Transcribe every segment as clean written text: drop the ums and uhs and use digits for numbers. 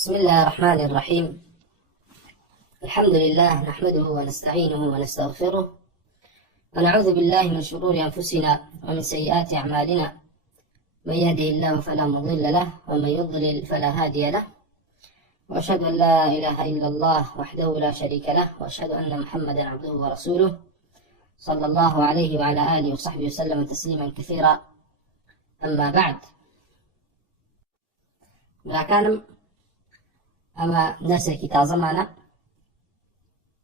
بسم الله الرحمن الرحيم. الحمد لله نحمده ونستعينه ونستغفره ونعوذ بالله من شرور أنفسنا ومن سيئات أعمالنا، من يهده الله فلا مضل له ومن يضلل فلا هادي له، وأشهد أن لا إله إلا الله وحده لا شريك له، وأشهد أن محمدا عبده ورسوله صلى الله عليه وعلى آله وصحبه وسلم تسليما كثيرا. أما بعد، براكانم أما درسێکی تازەمانە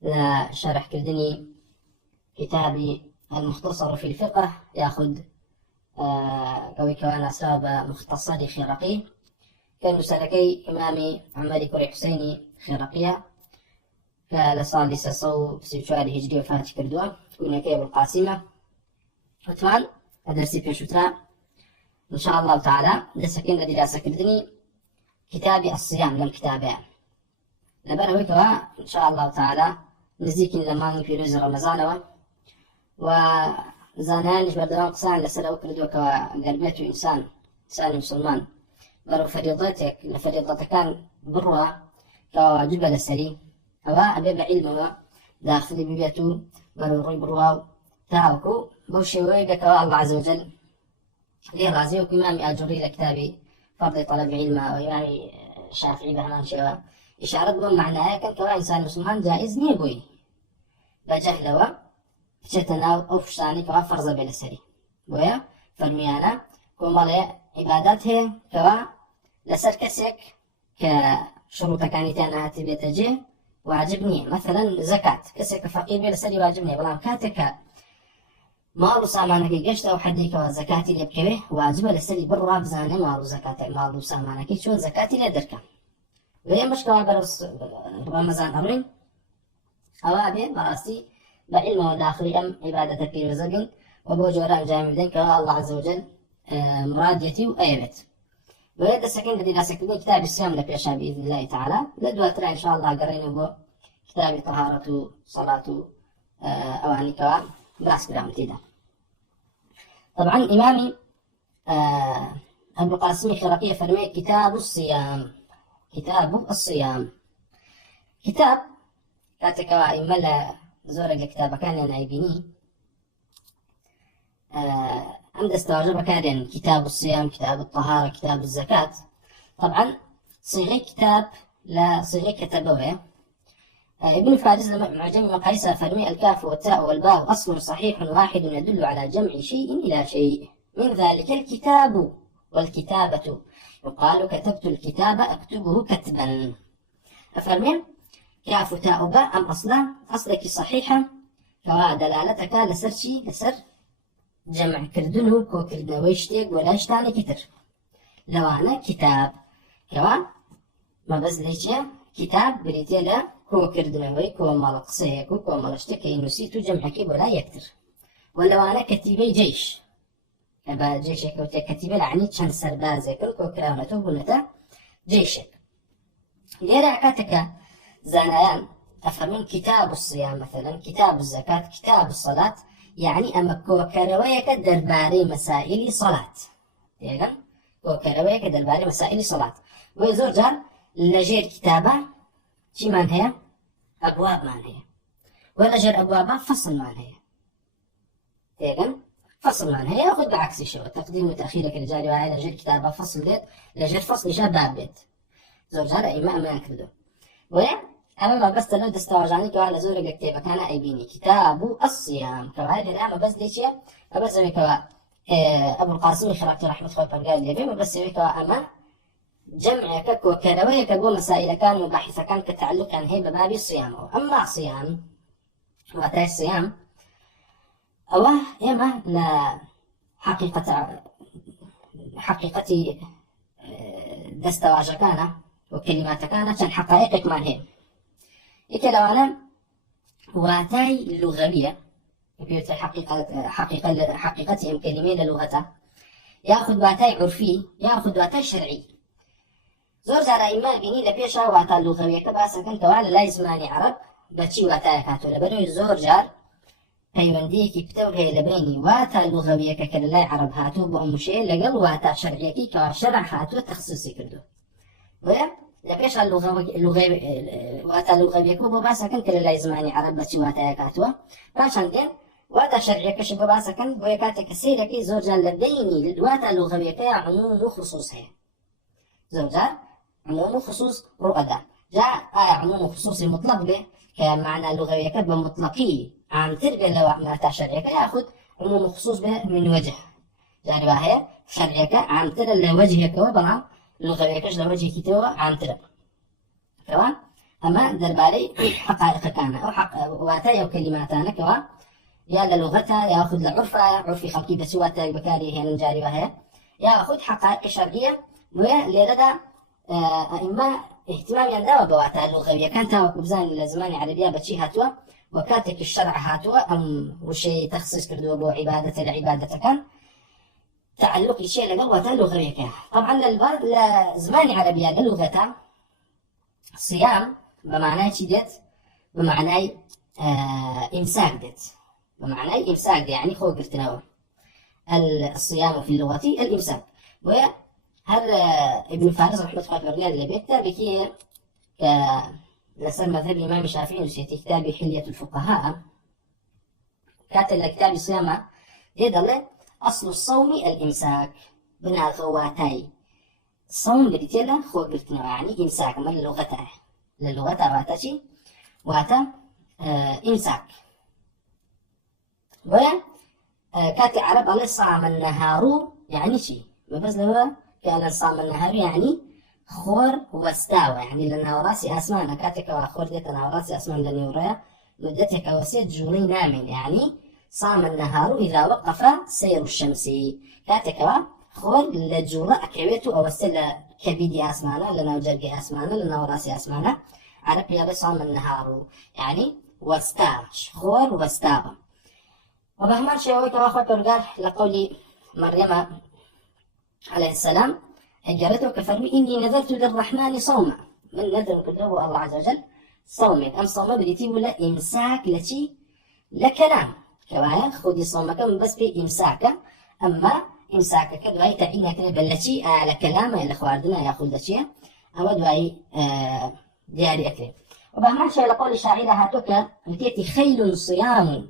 لە شەرحکردنی كتابي المختصر في الفقه، ياخذ ئەوەی کەوا ناسرا بە مختصری خێڕەقی کە نووسەرەکەی ئیمامی عومەری کوڕی حوسەینی خێڕەقیە کە لە ساڵی 334 هیجری وفاتی کردووە، کوونەکەی ئەبوالقاسیمە. وتوان لە دەرسی پێشووترا إن شاء الله تعالى دەسەکەین لە دیراسەکردنی كتابي الصيام لم كتابه لبنا ويكوا إن شاء الله تعالى نزيكين لما في رز رمضان وزانانش بردوان قصان لسلو كردوكوا قربيتو إنسان مسلمان برو فريضتك لفريضتك كان بروا كواجب لسري أو أبيب علمه داخل ببيتو برو روي بروا تاوكو بوشي ويقا الله عز وجل ليه رازيوك إمامي أجري لكتابي فرض طلب علمه وإمامي شافعي بهمان شوى إشارة بون معناها كان كوا إنسان مسلمان جائز نيبوي بجهلوا بشتناو أو فشتاني كوا فرض بلسري ويا فرميانا كومالي عبادات هي كوا لسر كسك كشروط كانتانا هاتي بيتجي واجبني، مثلا زكاة كسك فقير بلسري واجبني، بلام كاتك مالو سامانكي قشتا وحدي كوا زكاتي لبكوه واجبه لسري بروا بزانه مالو زكاتي مالو سامانكي شون زكاتي لدركا ويا مش كوا برس رمضان أروين أوابي براسي بعلم وداخلي أم عبادتك وزقن وبوجوران جامدين كوا الله عز وجل مراديتي وأيبت. ويدا سكن الذي لا سكن كتاب الصيام لبيشا بإذن الله تعالى لدوا ترى إن شاء الله قرينا بو كتاب طهارة صلاة أواني كوا براس برام تيدا. طبعا إمامي أبو القاسم الخرقية فرمي كتاب الصيام. كتاب كاتكوا إملا زورق كتاب كان أنا يبيني أم دستواجب كان كتاب الصيام، كتاب الطهارة، كتاب الزكاة. طبعا صيغة كتاب لا صيغة كتبوه ابن فارس معجم مقاييس فرمي الكاف والتاء والباء أصل صحيح واحد يدل على جمع شيء إلى شيء، من ذلك الكتاب والكتابة، يقال كتبت الكتاب أكتبه كتبا. أفرمي كاف تاء باء أم أصلك صحيحة كوا دلالتك لسر جمع كردنه كو كردنا ويشتيق ولا يشتاني كتر. لو أنا كتاب كوا ما بس ليش كتاب بريتي لا كو كردنا وي كو مالق سيكو كو مالشتكي نسيتو جمع كيب ولا يكتر. ولو أنا كتيبي جيش أبا جيشك وتكتيبه لعني كان سربازك كو كرامته بنتا جيشك ليرا عكاتك زانيان أفهمين كتاب الصيام مثلا، كتاب الزكاة، كتاب الصلاة، يعني أما كوكرويك درباري مسائل صلاة يعني كوكرويك درباري مسائل صلاة. ويزور جار لجير كتابة شي مان هي أبواب مان هي ولجير أبوابها فصل مان هي يعني فصل مان هي ياخذ بعكس الشيء تقديم وتأخير كالرجال وعلى لجير كتابة فصل بيت لجير فصل شباب بيت زور جار إمام ما يكردو ويا أما ما بس لو دستواجعني كوا لزور كتابة كان أيبيني كتاب الصيام كوا هذه الأمة بس ليش ما بس كوا أبو القاسم الخرقي رحمة الله قال لي ما بس كوا أما جمع كك وكروية كجو مسائل كان مباحثة كان كتعلق عن هي بباب الصيام. أما صيام وقت الصيام أو إما لا حقيقة دستواجه كان وكلمات كانت عن حقائق ما هي إكلوانا واتاي لغوية بيوت حقيقتهم كلمين لغته ياخذ واتاي عرفي ياخذ واتاي شرعي. زور جارا إما بيني لبيشا واتا اللغوية كباسا كنت وعلى لا يزماني عرب بچي واتا كاتو لبنو زور جار پەیوەندیەکی پتە و هەیە لە بینی واتە لوغەویەکە کە لەلای عەرەب هاتووە بۆ ئەم وشەیە لەگەڵ واتە شەرعیەکی کەوا شەرع هاتووە تەخسیسی کردووە. بۆیە لە پێش واتە لوغەویەکە بۆ باسەکەن کە لە لای زمانی عەرەب بەچی واتایە کاتووە پاشان دێن واتە شەرعیەکەش بۆ باسەکەن بۆ یە کاتێک کە سەیرەکەی زۆرجار لە بینی واتە لوغەویەکەی عموم و خصوص هەیە زۆرجار عموم و خصوص ڕوئەدا جا ئایا عموم و خصوصی مطلق بێ کە معنى لوغەویەکە بە مطلقی عامتر بێ لەوە ماتە شەرعیەکە یاخود عموم و خصوص بێ من وجه جاری وا هەیە شەرعیەکە عامترە لە وجهێکەوە بەڵام لوغەویەکەش لە وجهێکی ترەوە عامترە کەوا ئەمە دەربارەی حقائقەکانە ئەو واتای ئەو کەلیماتانە کەوا یا لە لوغەتە یاخود لە عرفە عرفی خەڵکی بەچی واتایەک بەکاری هێنن جاری وا هەیە یاخود حقائق شەرعیە بۆیە لێرەدا ئەئیمە احتمامیان داوە بە واتە لوغەویەکان تاوەکو بزانین لە زمانی عەرەبیە بەچی هاتووە و کاتێکی شەرع هاتووە ئەم وشەی تەخسیس کردووە بۆ عیبادەتە لە عیبادەتەکان تعلقی چیە لەگەڵ واتە لوغەویەکە طبعا لە زمانی عەرەبیە لە لوغەتە صيام بمعنى ديت بمعنى إمساك ديت بمعنى إمساك يعني خو قرتناوه الصيام في اللغة الإمساك وهل ابن فارس رحمة الله عليه اللي بيكتب بكي لسر مذهب الإمام الشافعي وسيتي كتاب حلية الفقهاء كاتب كتاب الصيام يدل أصل الصوم الإمساك بنا غواتاي صوم بديتيلا خو قلتنا يعني إمساك من اللغة واتاشي واتا إمساك و كاتي عرب على صام النهار يعني شي بس لو كان صام النهار يعني خور واستاوى يعني لأنه راسي أسمان كاتك وخور ديتنا راسي أسمان لنيوريا مدتك وسيد جولي نامن يعني صام النهار إذا وقف سير الشمس كاتك خور لجولا أكويتو أو السلة كبيدي أسمانة لنا وجرقي أسمانة لنا وراسي أسمانة عرب يا صام النهار يعني واستاش خور واستاوى وبهمان شيء كما أخوة قال لقول مريم عليه السلام أجرته كفرمي إني نذرت للرحمن صوما من نذر كله الله عز وجل صوم أم صوم بديتي ولا إمساك لشي لكلام كوايا خذي صومك بس بإمساك أما إمساك كدواي تعينك بلشي على كلامه اللي خواردنا ياخذ لشي أو دواي دياري أكرم وبهمان شيء لقول الشاعر هاتوك متيتي خيل صيام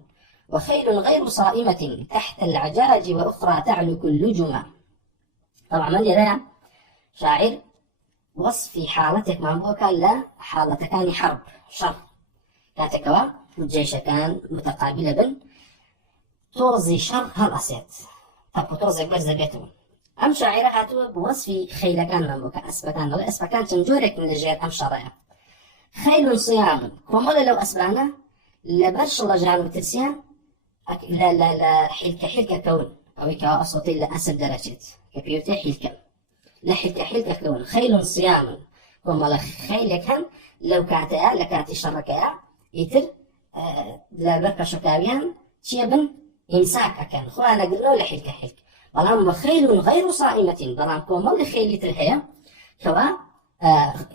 وخيل غير صائمة تحت العجاج وأخرى تعلك اللجمة طبعا من يرى شاعر وصف حالتك مع لا حالتك كان حرب شر كاتكوا الجيش كان متقابلة بن توزي شر هالأسيت طب توزي برز بيتهم أم شاعر هاتوا بوصف خيل كان مبوكا أسبكان ولا أسبكان تنجورك من الجير أم شرعي خيل صيام ومولا لو أسبانا لبرش رجال وترسيان لا حلكة كون أو كوا أصوتي لأسب درجات كبيوتي حلكة لا حلكة كون خيل صيام وملا خيل كان لو كاتها لكاتي شركها يتر لا بركة شكاويان شيبن إمساك كان خوانا قلنا لحلكة بلام خيل غير صائمة بلام كومل خيل ترهيا كوا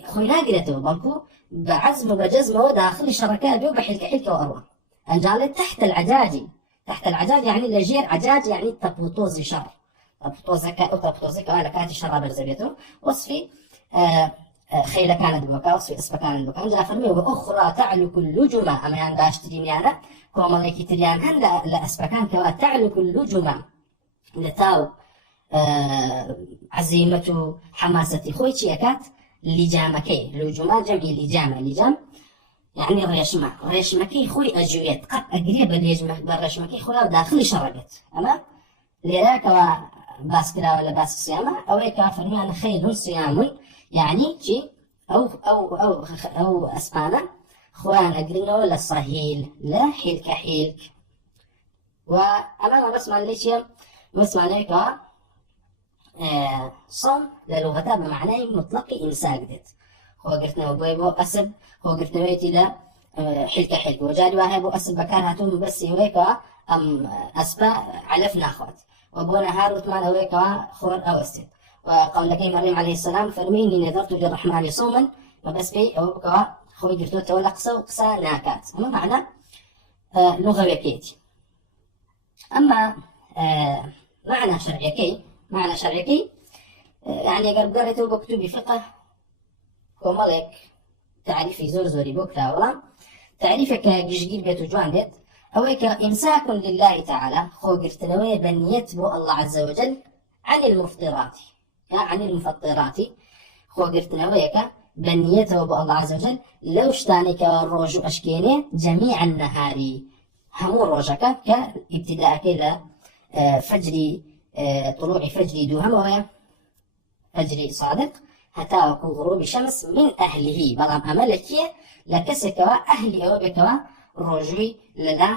خوينا قلته بلكو بعزم وبجزم وداخل شركاء بيو بحلكة وأروى الجالة تحت العجاج يعني لجير عجاج يعني تبوتوزي شر تبوتوزي كوالا كاتي شر برزبيته وصفي خيلة كانت بوكا وصفي أسفا كانت بوكا جاء فرمي وأخرى تعلك اللجمة أما ينداش ترينيانا كوما ليكي تريان هن لأسفا كان كوا تعلك اللجمة لتاو عزيمة حماسة خويتي أكات لجامكي لجمة جمعي لجام يعني ريشمكي خوي أجويت قد أقريب بالريشمكي خوي داخل شربت أما ليراك باسكرا ولا باس الصيامة أو فرمي أنا خيل صيام يعني شي أو أسبانا خوان أقرينو ولا صهيل لا حيلك وأمام بسمع ليش بسمع ليك صوم للغة بمعنى مطلق إمساك ديت هو قرتنا بويبو أسب هو قرتنا ويتي لا حلك وجاري واهي بو أسب بكار هاتون بس يويكا أم أسبا علفنا أخوات وبونا هاروت مال أويكا خور أو أستيد وقال لكي مريم عليه السلام فرميني نذرت للرحمن صوما وبس بي أويكا خوي قرتو تولى قصا ناكات أما معنى لغة كيتي أما معنى شرعي كي يعني قريته بكتب فقه کۆمەڵێک تعریفی زۆر زۆری بۆ کراوە، بەڵام تعریفێکە گشتگیر بێت و جوان بێت ئەوەی کە ئیمساک لله تعالى خۆگرتنەوەی بە نیەت بۆ الله عز وجل عن المفطرات یا عن المفطرات، خۆگرتنەوەیەکە بە نیەتەوە بۆ الله عز وجل لەو شتانێکەوە ڕۆژ و ئەشکێنێ جەمیع النەهاری هەموو ڕۆژەکە کە ئیبتیداءەکەی لە فەجری طلوع فەجری دووهەمەوەیە فەجری صادق هەتا وەکو غروبی شەمس من ئەهلیه، بەڵام ئەمە لە کێ؟ لە کەسێکەوە ئەهلی ئەوە بێتەوە ڕۆژووی لەلا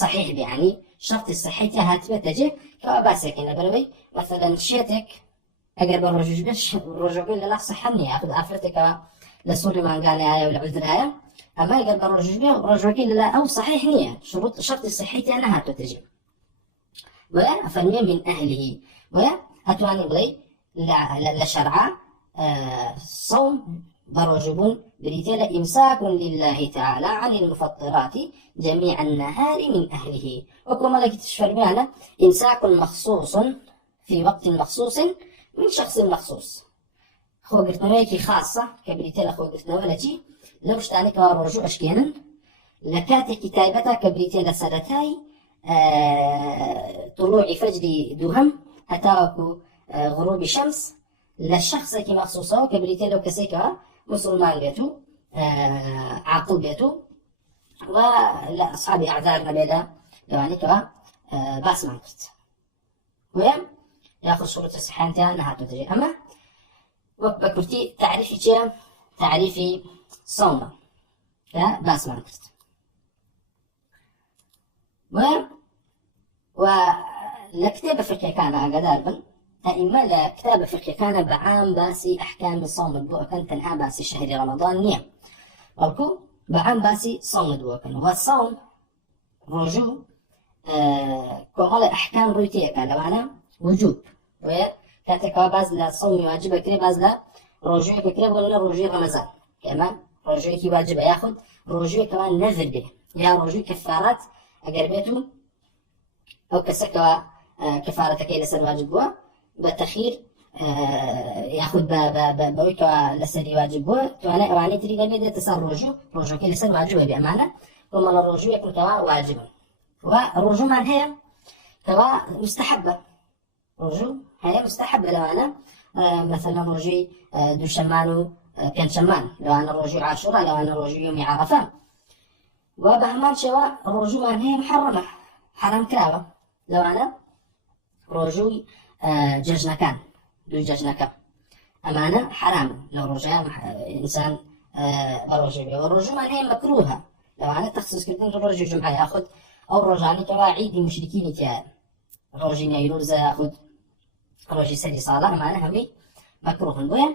صحیح بێ، یعنی شەرتی صحیحیە هاتبێتە جێ کەوا باسێکین لەبەرەوەی مەثەلەن شێتێک ئەگەر بە ڕۆژوش بێت ڕۆژەکەی لەلا صحەت نییە، یاخود ئافرەتێکەوە لە سووری مانگانەیە و لە عودرایە، ئەمە ئەگەر بە ڕۆژوش بێ ڕۆژەکەی لەلا ئەو صحیح نییە، شەرتی صحیحیان نەهاتوێتە جێ. وەیە ئەفەرمێ من ئەهلیه، وەیە ئەتوانی بڵێ لە شەرعا صوم بروجبون بريتيلا إمساك لله تعالى عن المفطرات جميع النهار من أهله، وكما لك تشفر معنا إمساك مخصوص في وقت مخصوص من شخص مخصوص، خوغرتنويكي خاصة كبريتيلا خوغرتنوالتي لو شتانك ورجو أشكينا لكاتي كتابتا كبريتيلا سرتاي طلوع فجر دوهم هتاكو غروب الشمس للشخص كي مخصوصه كبريتيلا وكسيكا مسلمان بيتو عاقل بيتو ولا أصحاب أعذار نبيلا يعني كوا باس ما كرت ويا ياخذ صورة الصحان تاعنا نهاتو تجي. أما وبكرتي تعريفي جا تعريفي صومة لا باس ما كرت ولكتاب فقه كان أقدر أئمة لكتاب فقه كان بعام باسي أحكام الصوم بوكن تنها باسي شهر رمضان نية ولكو بعام باسي صوم بوكن والصوم رجوع كوغل أحكام رويتية كان لو أنا وجوب وكاتك باز للصوم واجب كري باز لا رجوع كري ولا رجوع رمضان كمان رجوع كي واجب ياخد رجوع كمان نذر به يا رجوع كفارات أقربيته أو كسكوا كفارتك إلى سن واجب بوا بتخير ياخذ بويكا لسري واجب بوا وانا وعني تريد بيد تصار رجوع كي لسن واجب بأمانة وما الرجوع يكون كوا واجبا والرجوع من هي كوا مستحبة، رجوع هي مستحبة لو أنا مثلا رجوع دو شمان كان شمان، لو أنا رجوع عاشوراء، لو أنا رجوع يوم عرفة، وبهمان شوا الرجوع من هي محرمة حرام كراوة، لو أنا رجوع جەژنەکان دوو جەژنەکە ئەمانە حرامن لەو ڕۆژەیە ئینسان بەڕۆژێ بێ و ڕۆژەمان هەیە مەکروهە لەوانە تەخسیسکردن ڕۆژی جومعە یاخود ئەو ڕۆژانەی کەوا عیدی مشریکینی تایە ڕۆژی نەیرۆزە یاخود ڕۆژی سەری ساڵە ئەمانە هەمووی مەکروهن. بۆیە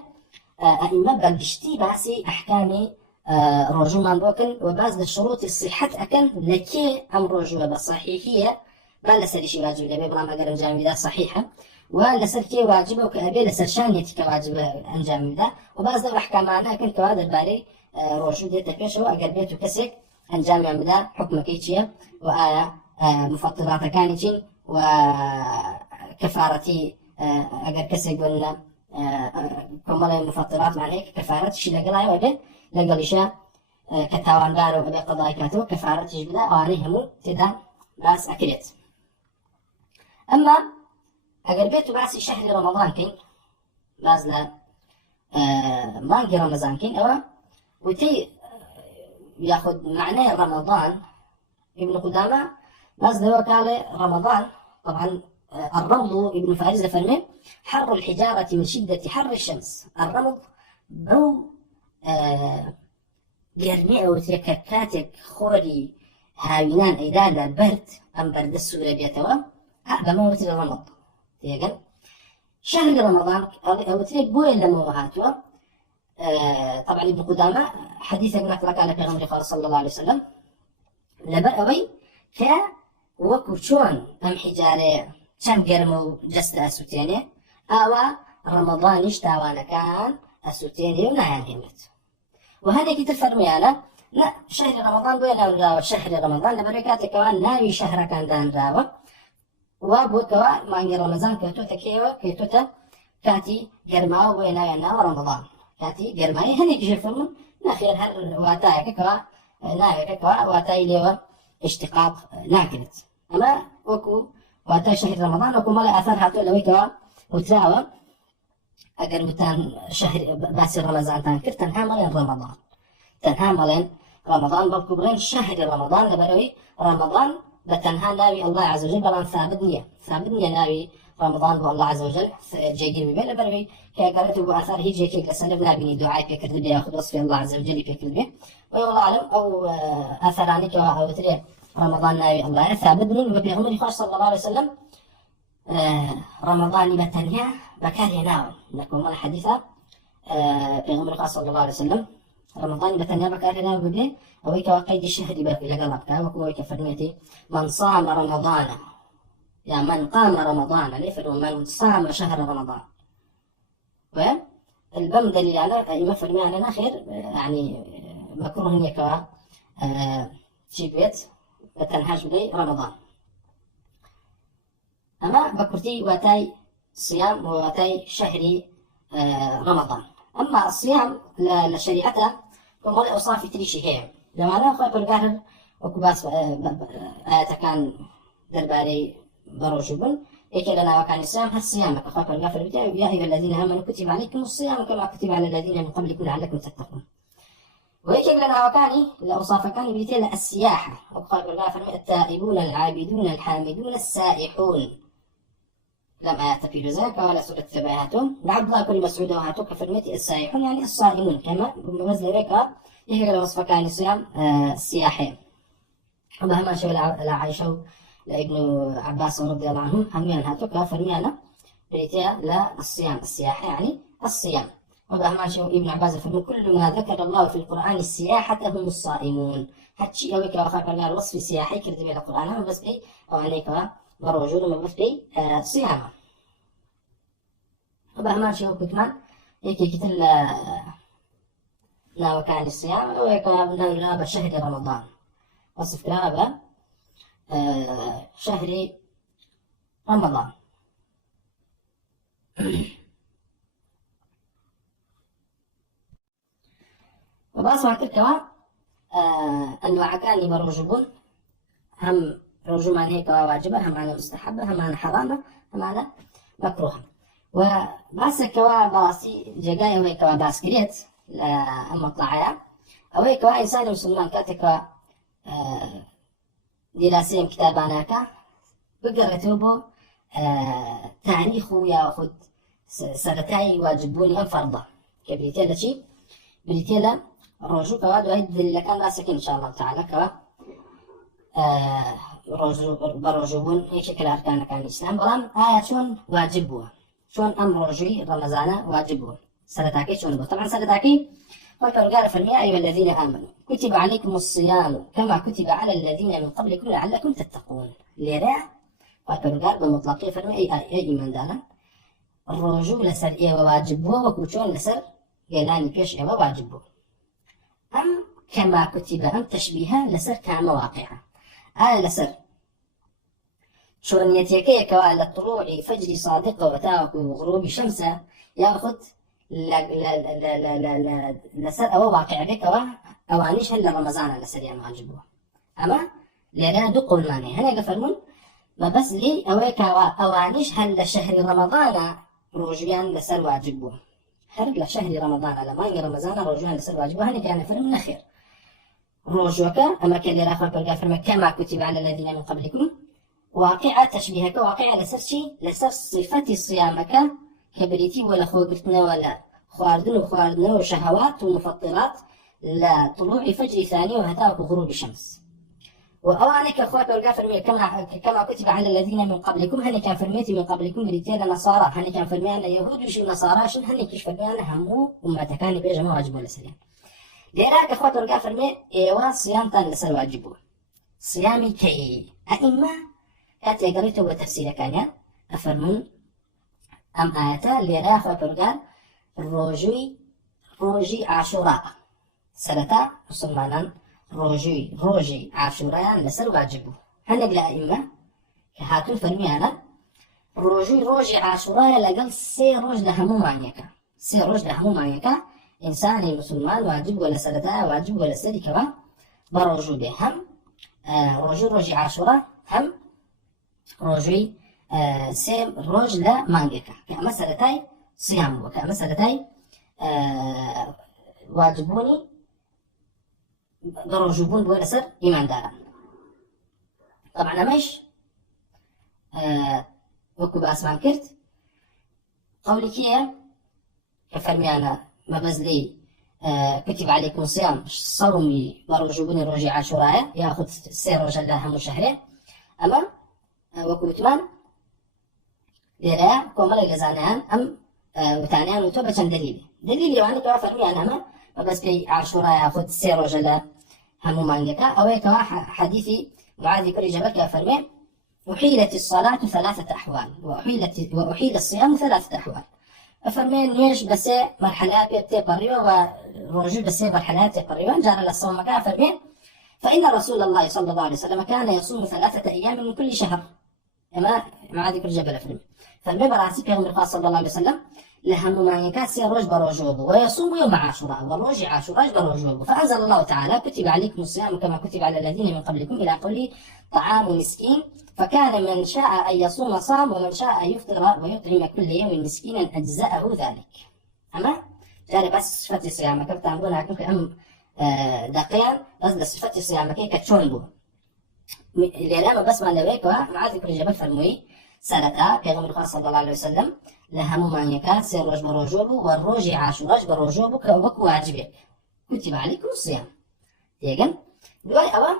ئەئیمە بەگشتی باسی ئەحکامی ڕۆژومان بۆکن و باز لە شروطی صحەت ئەکەن لە کێ ئەم ڕۆژوە بە صحیحیە با لەسەریشی واجب لەبێ بەڵام ئەگەر ئەنجامیدا صحیحە و لەسەر کێ واجبە و کە ئەبێ لەسەر شانێتی کە واجبە ئەنجامیدا و باز لەو ئەحکامانە ئەکەن کەوا دەربارەی ڕۆژوو دێتە پێشەوە ئەگەر بێت و کەسێک ئەنجامیان بدا حکمەکەی چییە و ئایا مفەتراتەکانی چین و کەفارەتی ئەگەر کەسێک بن لە کۆمەڵی مفەتراتمان هەیە کەفارەتیشی لەگەڵایەوە بێت لەگەڵیشە کە تاواندارە و ئەبێ قەضای کاتەوە کەفارەتیش بدا ئەوانەی هەموو تێدا باس ئەکرێت. ئەمما ئەگەر بێت و باسی شەهری ڕەمەضان کەین باز لە مانگی ڕەمەزان کەین ئەوە وتەی یاخود معنای ڕەمەضان ابن قدامة باز لەوە کاڵێ ڕەمەضان طبعا الرمض ابن فارس فرمي حر الحجارة من شدة حر الشمس، الرمض بو گەرمی ئەوترێ کە کاتێک خۆری هاوینان ئەیدا لە بەرد ئەم بەردە سوورە بێتەوە بەمە وترێ ڕەمەض تێگەن. شهر رمضان ئەوترێت بۆیە لەمەوە هاتووە طبعا ابن قدامة حديثك نقلك على پیغمبر خدا صلى الله عليه وسلم لەبەر ئەوەی کە وەکو چۆن ئەم حیجارەیە چەند گەرمە و جەستە ئەسووتێنێ ئاوا ڕەمەضانیش تاوانەکان ئەسووتێنێ و نایانهێنێت. وهذيك تفرميانا لا شهر رمضان بين أو شهر رمضان لبري كاتكوا ناوي شهر كان دان راوا وابوكوا ما عند رمضان كيتوتا كيوا كيتوتا كاتي جرماو بين أنا رمضان كاتي گەرمایی هەنێکیش فەرمون نەخێر هەر واتایەکە ناوێکەکەوە واتای لێوە اشتقاق ناکرێت. ئەمە وەکو واتای شەهری ڕەمەضان وەکو مەڵی ئاثار هاتووە لەوەیکەوە وتراوە ئەگەر وتان شەهر باسی ڕەمەزانتان کرد تەنها مەڵێن ڕەمەضان، تەنها مەڵێن ڕەمەضان، بەڵکو بڵێن شەهری ڕەمەضان لەبەرەوەی ڕەمەضان بەتەنها ناوی الله عز وجل بەڵام ثابت نییە ناوی ڕەمەضان بۆ الله عز وجل جێگیر ببێت لەبەرەوەی کە ئەگەڕێتەوە بۆ ئاثار هیچ یەکێک لەسەر نابینی دوعای پێکرد بێ یاخود وەصفی الله عز وجل پێکرد بێ. والله أعلم ئەو ئاثارانی کەوا ئەوترێ ڕەمەضان ناوی اللهە ثابت بوون بە پێغەمبەری خۆش صلی الله عليه وسلم ڕەمەضانی بەتەنیا بەکارهێناون لە کۆمەڵی حەدیثە پێغەمبەری خۆش صلی الله عليه وسلم ڕەمەضانی بەتەنیا بەکارهێناو ببێ ئەوەی کەوا قەیدی شەهری لەگەڵ بکە وەکو ئەوەی کە فەرمێتی من صام رمضان يا من قام رمضان ليفر من صام شهر رمضان. والبم دليل على ما فرمي خير يعني مكروه يكوا شيبيت بتنهاج بلي رمضان. أما بكرتي واتاي صيام واتاي شهري رمضان. أما الصيام لشريعته كم أوصاف تريشي هي لما أنا أخوي بالقاهر وكباس آيات كان درباري بروجبن إيك لنا وكان الصيام هالصيام كخوي بالقاهر بتاعي يا أيها الذين آمنوا كتب عليكم الصيام كما كتب على الذين من قبلكم لعلكم تتقون. وإيك لنا وكاني الأوصاف كان بيتي السياحة وخوي بالقاهر التائبون العابدون الحامدون السائحون لم آيات في ذلك ولا سورة تبعاتهم لعبد الله كل مسعود وهاتو كفرمتي السائحون يعني الصائمون كما بمثل ذلك يهجر وصف كان الصيام السياحين. ومهما شو لعائشة لابن عباس رضي الله عنهم هميان هاتو كفرميانا بريتيا لا الصيام السياحة يعني الصيام. ومهما شو ابن عباس فرمي كل ما ذكر الله في القرآن السياحة هم الصائمون. هاتشي أويك وخاف قال وصف سياحي كرد من القرآن بس بي أو عليك بروجود من بس بي صيامة. ومهما شو كتمان هيك كتل لا وكان الصيام ويكون بشهر رمضان وصف كلابة شهر رمضان. وباسمع كتوا أنواع كاني بروجبون هم رجومان هيك واجبة هم على مستحبة هم على حرامة هم على مكروه. وباس كوا باسي جاي وهيك باسكريت أما طلعيا أو هيك إنسان مسلمان كاتك دراسين كتابانك بقرأته بو تاريخ وياخد سرتاي واجبوني أم فرضة كبريتيلا شي بريتيلا رجو كواد وهيد اللي كان راسك إن شاء الله تعالى كوا برجوبون هيك شكل أركان كان الإسلام بلام آية شون واجبوه شون أمر رجوي رمضان واجبوه سرتاكي شون بو طبعا سرتاكي وقال فرمي أيها الذين آمنوا كتب عليكم الصيام كما كتب على الذين من قبلكم لعلكم تتقون. ليرى وقال بمطلقية فرمي أي إيمان دانا الرجوع لسر إيه واجبوه وكوشون لسر قالاني بيش إيه واجبوه أم كما كتب أم تشبيها لسر كمواقع لسر شون يتيكي كوال الطلوع فجر صادقة وتاوك وغروب شمسة ياخذ لسر أو واقع بك أوانيش هل رمضان لسر يعني واجبوه. أما لأنها دقوا الماني هنا قفرمون ما بس لي أويك أوانيش هل لشهر رمضان روجيان لسر واجبوه هل لشهر رمضان لما رمضان روجيان لسر واجبوه هنا كان فرم نخير روجوك أما كان لرافق القافر كما كتب على الذين من قبلكم واقعة تشبيهك واقعة لسر شي لسر صفة صيامك كبريتي ولا خوقتنا ولا خواردنا وشهوات ومفطرات لا طلوع فجر ثاني وهتاك غروب الشمس. وأوانك أخوات والقافر كما كتب على الذين من قبلكم هني كان فرميتي من قبلكم بريتيل نصارى هني كان فرميانا يهود وشي نصارى شن هني كيش فرميانا همو وما تكاني بيجمع واجبوا لسليم. ليراك أخوات والقافر مي إيوا صيام تان لسل واجبوا صيامي كي أئمة كاتي قريته وتفسير كان أفرمون أم آياتا ليرا أخوات والقافر روجي عاشوراء سرتا مسلمانا روجي عاشوراء لسر واجبو هنق لأئمة كهاتون فرميانا روجي عاشوراء لقل سي روج لهمو معنيكا إنساني مسلمان واجب ولا سرتا واجب ولا سري كوا بروجو به هم روجي عاشوراء هم روجي سيم روج لا مانجكا كمسألتي صيام وكمسألتي واجبوني بروجوبون بولا سر إيمان دارا طبعا مش وكو بأسمان كرت قولي كيه كفرمي أنا ما بزلي كتب عليكم الصيام صومي بروجوبوني روجي عاشوراء ياخذ سير روج الله هم شهره أما وكو تمان ليرا كومل جزانان أم وتانيان وتوبة دليل يعني كوا فرمي أنا ما بس في عاشوراء ياخذ سير روج الله هم مانجكا أو كوا حديثي معاذ كل جبل كوا فرمي أحيلت الصلاة 3 أحوال وأحيل الصيام 3 أحوال أفرمين نيش بس مرحلات بتقريبا ورجل بس مرحلات تقريبا جار للصوم كان أفرمين فإن رسول الله صلى الله عليه وسلم كان يصوم 3 أيام من كل شهر إما مع ذكر الجبل أفرمين فالمي براسي في غمر صلى الله عليه وسلم لهم ما يكاسي روج بروجوب ويصوم يوم عاشوراء والروج عاشوراء بروجوب فأنزل الله تعالى كتب عليكم الصيام كما كتب على الذين من قبلكم إلى قوله طعام مسكين فكان من شاء أن يصوم صام ومن شاء أن يفطر ويطعم كل يوم مسكينا أجزأه ذلك أما جاري بس صفتي صيامك بتعملونها كنت أم دقيقا بس صفتي صيامك كتشونبو الإعلام بس ما لويك مع ذكر الجبل فرموي سرتا كغمر صلى الله عليه وسلم لهم ما يكاد سير روج بروجوبو والروج عاشوراج بروجوبو كوبك واجبك كتب عليكم الصيام تيجن دوای ئەوە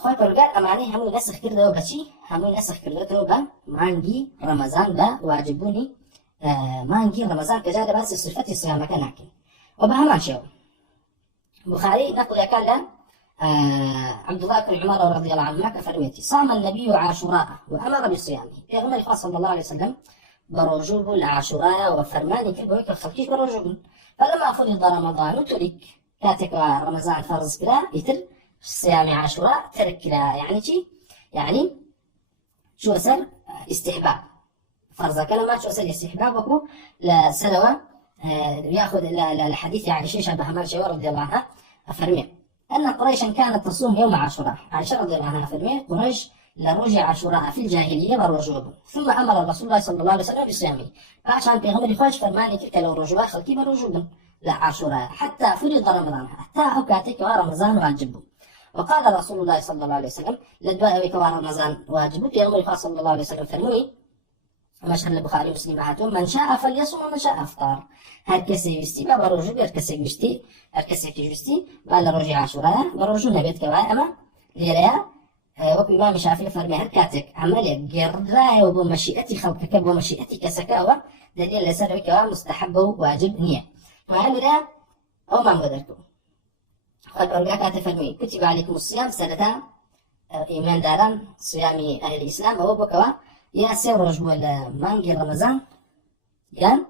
خۆی پەروەردگار ئەمانەی هەمووی نەسخ کردەوە بە چی؟ هەمووی نەسخ کردێتەوە بە مانگی ڕەمەزان بە واجببوونی مانگی ڕەمەزان کە جارە باسی صفەتی سیامەکە ناکەین و بە هەمان شێوە بخاري نقلەکە لە عبد الله بن عمر رضي الله عنهما كفرميتي صام النبي عاشوراء وأمر بصيامه پیغمبر صلى الله عليه وسلم بروجوب العاشوراء وفرماني كبوي كخلقيش بروجوب فلما فرض رمضان ترك كاتك رمضان فرض كلا يتر صيام عاشوراء ترك كلا يعني شي يعني شو أسر استحباب فرض كلمة شو أسر استحباب وكو لسلوى ياخذ الحديث يعني شيء شبه همان شيء رضي الله عنها أفرمي أن قريشا كانت تصوم يوم عاشوراء عائشة رضي الله عنها أفرمي قريش لرجع عاشوراء في الجاهلية بروجوب ثم أمر الرسول الله صلى الله عليه وسلم بصيامه فعشان بيغمر خوش فرماني تلك لو رجوا خلقي بروجوب لا عاشوراء حتى فرض رمضان حتى أوكاتك ورمضان واجبه وقال رسول الله صلى الله عليه وسلم لدواء وكوا رمضان واجبه بيغمر صلى الله عليه وسلم فرمي مشهد البخاري ومسلم هاتون من شاء فليصوم ومن شاء افطر هر کسی ویستی با بروجو هر کسی ویستی هر کسی که ویستی بالا روزی عاشوراء بروجو نبيت كوا اما ليريا وكو امام الشافعي فرمي هر كاتك عمليه قرايه وبمشيئتي خلقك ومشيئتي كسكاوه دليل لسر كوا مستحب وواجب نيه وهذا او ما مقدركم فالبرقاك فرمي كتب عليكم الصيام سنتان ايمان داران صيام اهل الاسلام او بكوا يا سيروج ولا مانجي رمضان كان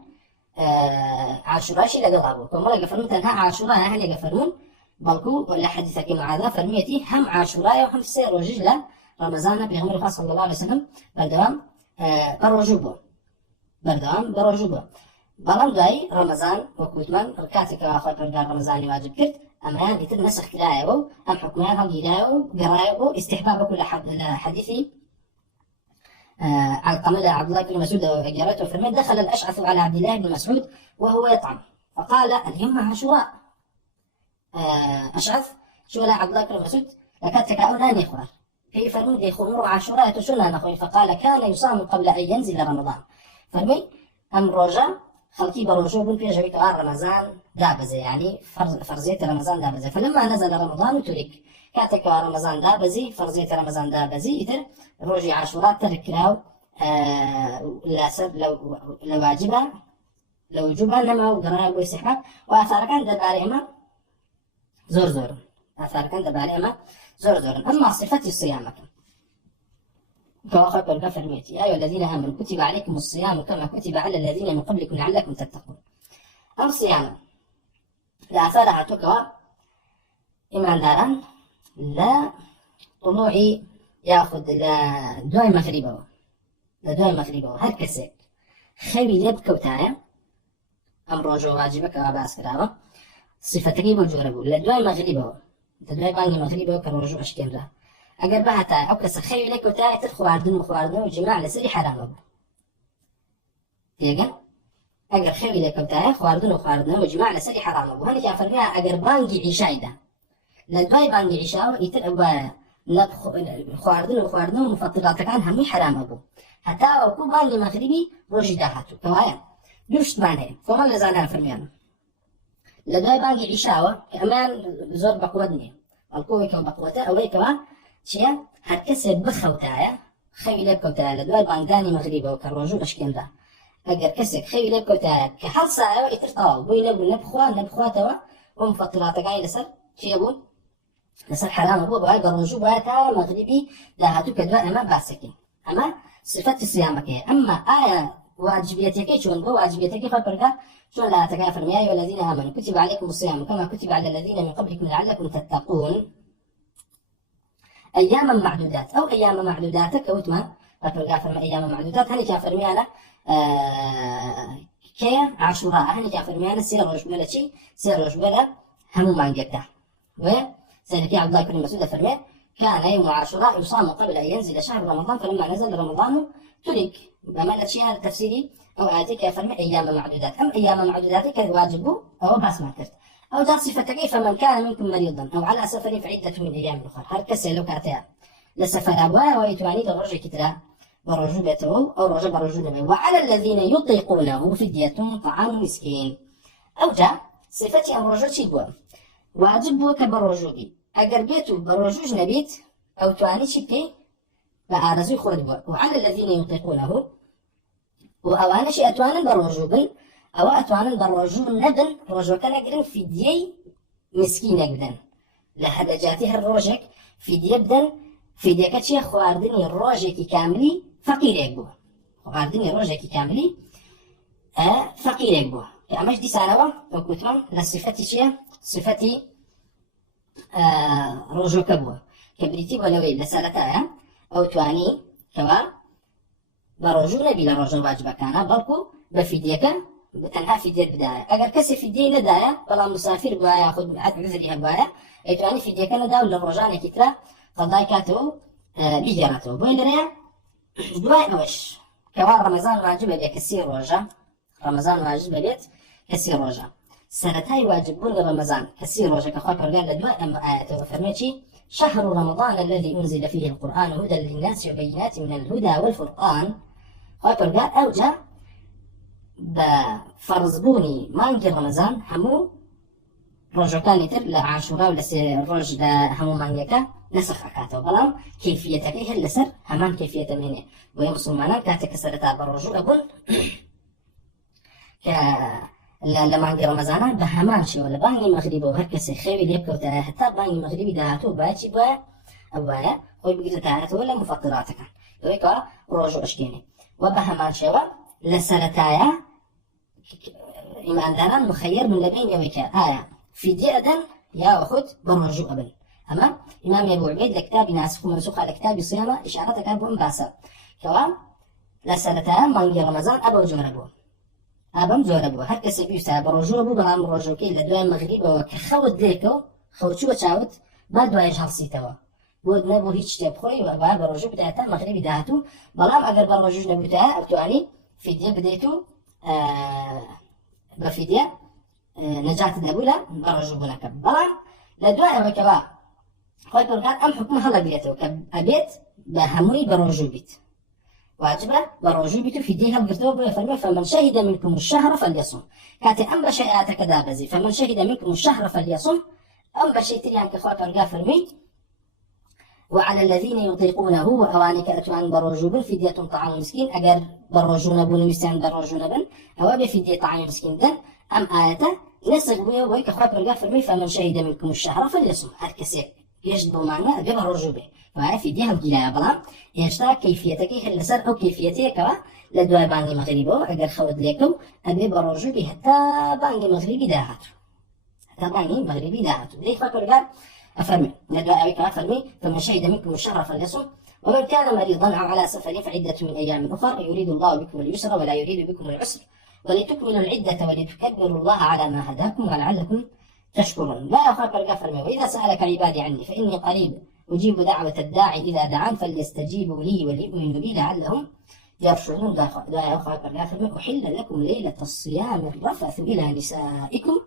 عاشوراء شي لقضابو كما قفرون تنها عاشوراء هل قفرون بلكو ولا حديثك معاذ فرميتي هم عاشوراء وهم سيروج لا رمضان بيغمر صلى الله عليه وسلم بردوام بروجوبو بلان داي رمضان وكوتمان ركاتك واخوي بردار رمضان واجب كرت اما يتم نسخ كلايو ام حكمان هم يدايو قرايو استحباب كل حديثي عن قمل عبد الله بن مسعود وجارته فرمي دخل الأشعث على عبد الله بن مسعود وهو يطعم فقال اليوم عاشوراء أشعث شو لا عبد الله بن مسعود لقد تكاؤنا نخوة في فرمي يخمر عاشوراء تسنى نخوي فقال كان يصام قبل أن ينزل رمضان فرمي أم رجع خلقي بروجوب في جويك رمضان دابزة يعني فرزية رمضان دابزة فلما نزل رمضان ترك كاتك رمضان دابزي فرزية رمضان دابزي إتر روجي عاشوراء ترك لاو لا سب لو واجبها لو وجوبها نما وقراء واستحباب وآثار كان دبارهما زور آثار كان دبارهما زور أما صفة الصيام كما قال فرميتي يا أيها الذين آمنوا كتب عليكم الصيام كما كتب على الذين من قبلكم لعلكم تتقون الصيام لا أثارها تكوى إيمان داران لا طلوعي ياخذ لدواء مغربه هر كسي خيبي لب كوتايا ئەم ڕۆژە واجبەکەەوە باس کراوە صفەتەکەی بۆ جۆرە بوو لە دوای مەغریبەوە لە دوای بانگی مەغریبەوە کە ڕۆژوو ئەشکێنرا ئەگەر بەهاتە ئەو کەسە خەوی لێ کەوتایەتر خواردن و خواردن و جیماع لەسەری حرامە بوو تێگەن ئەگەر خەوی لێ کەوتایە خواردن و خواردن و جیماع لەسەری حرامە بوو هەندێکیان فەرموویە ئەگەر بانگی عیشایدا لە دوای بانگی عیشاوە ئیتر ئەوایە خواردن و خواردن و مفەتراتەکان هەمووی حرامە بوو هەتا وەکو بانگی مەغریبی ڕۆژی داهاتوو کەوایە دوو شتمان هەیە کۆمەڵ لە زانایان فەرمیان لە دوای بانگی عیشاوە کە ئەمان زۆر بەقووەت نییە بەڵکۆوێکەوە بەقووەتە ئەوەیەکەوە چییە هەر کەسێک بخەوتایە خەوی لێ بکەوتایە لە دوای بانگدانی مەغریبەوە کە ڕۆژوو ئەشکێنرا ئەگەر کەسێک خەوی لێ بکەوتایە کە هەڵسایەوە ئیتر تەواو بووی نەبوو نەبخواتەوە و مفەتراتەکانی لەسەر چییە بوو لەسەر حرامە بووە بەوای بە ڕۆژوو وایە تا مەغریبی داهاتوو کە دوای ئەمە باسەکەین ئەمە صفەتی سیامەکەیە ئەمما ئایا واجبيتك شلون هو واجبيتك فبرجع شلون لا تكافر يا أيها الذين آمنوا كتب عليكم الصيام كما كتب على الذين من قبلكم لعلكم تتقون أياما معدودات أو أيام معدودات كوتما فبرجع فرما أيام معدودات هني كافر ميانا كي عاشوراء هني كافر ميانا سير رجبلة شيء سير رجبلة هم ما نجده وسيدك عبد الله بن مسعود فرمى كان يوم عاشوراء يصام قبل أن ينزل شهر رمضان فلما نزل رمضان ترك بمعنى شيء التفسيري أو آياتك يفرمي أيام معدودات أم أيام معدودات كواجب أو باس ما كرت أو جاء صفة كيف من كان منكم مريضا أو على سفر فعدة من أيام أخرى هل كسر لو كاتيا لسفر أبواه ويتواني للرجل كتلا برجل بيته أو رجل برجل نبي وعلى الذين يطيقونه فدية طعام مسكين أو جاء صفة أم رجل شيء واجب كبرجل أجر بيته برجل نبيت أو تواني شيء بأرزو خود بوا وعلى الذين يطيقونه وأوانش أتوانا بالرجوبن أو أتوانا بالرجوب ندن رجو كان أجرن في دي مسكين أجدن لهذا جاتها الرجك في دي بدن في دي كتشي خواردني الرجك كاملي فقير يبوا خواردني الرجك كاملي فقير يبوا يعني مش دي سنوة وكترم لصفتي شيء صفتي رجو كبوا كبريتي ولوي لسالتها أو تواني كوا برجو نبي لرجو واجب كان بلكو بفيديك بتنها فيدية بداية أجر كسي فيدية نداية بلا مسافر بوا ياخذ عذرها بوا أي تواني فيديك ندا ولا رجاني كترة قضاي كاتو بيجراتو بوين ريا دواء أوش كوا رمضان واجب بيك كسير رجا رمضان واجب بيت كسير رجا سنتاي واجبون رمضان كسير رجا كخاطر قال لدواء أم آيات وفرمتي شهر رمضان الذي أنزل فيه القرآن هدى للناس وبينات من الهدى والفرقان خاطر قال أوجا بفرزبوني مانجي رمضان همو رجو كان يتر لعاشوراء ولسي رج دا همو مانجيكا نسخ أكاتو بلام كيفيتك هي لسر همان كيفية منه ويا مسلمانا كاتك سرتا بالرجو أقول لما نجي رمضان بهمان شيء ولا باني مغربي وهكذا خيري ليبكو ترى حتى باني مغربي دهاتو باتشي بوا أبوايا هو بيجي تاعته ولا مفطراتك ويكا روجو أشكيني وبهمان شيء لسرتايا إيمان دانا مخير من لبين يويكا في ديئة يا أخذ برجو أبن أما إمام أبو عبيد لكتاب ناسخ ومنسوخ على كتاب صيامة إشارتك أبو مباسا كوام لسرتايا مانجي رمضان أبو جوربو أبم جوربو هر کسی بیشتر برجو بو بلام برجو که لدوای مغرب و که خود دیکو خود شو بچاوت بعد دوایش حسی توا بود نبو هیچ تبخوی و بعد برجو بدایتا مغربی دهاتو بلام اگر برجوش نبوده ابتوانی فیدیه بدیتو بفیدیه نجات دبولا برجو بناكب بلام لدوای وكبا خوي بركان أم حكم هلا بيته كأبيت بهموي برجو بيت واجبة برجو بيته في ديها القرطوب ويفرمي فمن شهد منكم الشهر فليصم كاتي أم بشيئات كذا بزي فمن شهد منكم الشهر فليصم أم بشيء يعني كخوي بركان فرمي وعلى الذين يطيقونه وأوانك أتوان برجو فدية طعام مسكين أجر برجو نبون مسكين برجو نبن أو بفدية طعام مسكين دن أم آيته نسق بيه ويك خاطر برجع فرمي فمن شهد منكم الشهر فليصم هالكسي يجدوا معنا أبي برجو به فهاي في ديها الجلاية بلا يشتاق كيفيتك هل سر أو كيفيتك كوا لدواء بانجي مغربي أجر خود ليكم أبي برجو به حتى بانجي مغربي داهات حتى بانجي مغربي داهات ليه خاطر برجع أفرمي لدواء أبي كافرمي فمن شهد منكم الشهر فليصم ومن كان مريضا أو على سفر فعدة من أيام أخرى يريد الله بكم اليسر ولا يريد بكم العسر ولتكملوا العدة ولتكبروا الله على ما هداكم ولعلكم تشكرون. لا أخاف الغفر منه. وإذا سألك عبادي عني فإني قريب أجيب دعوة الداعي إذا دعان فليستجيبوا لي وليؤمنوا بي لعلهم يرشدون. لا أخاف الغفر منه. أحل لكم ليلة الصيام الرفث إلى نسائكم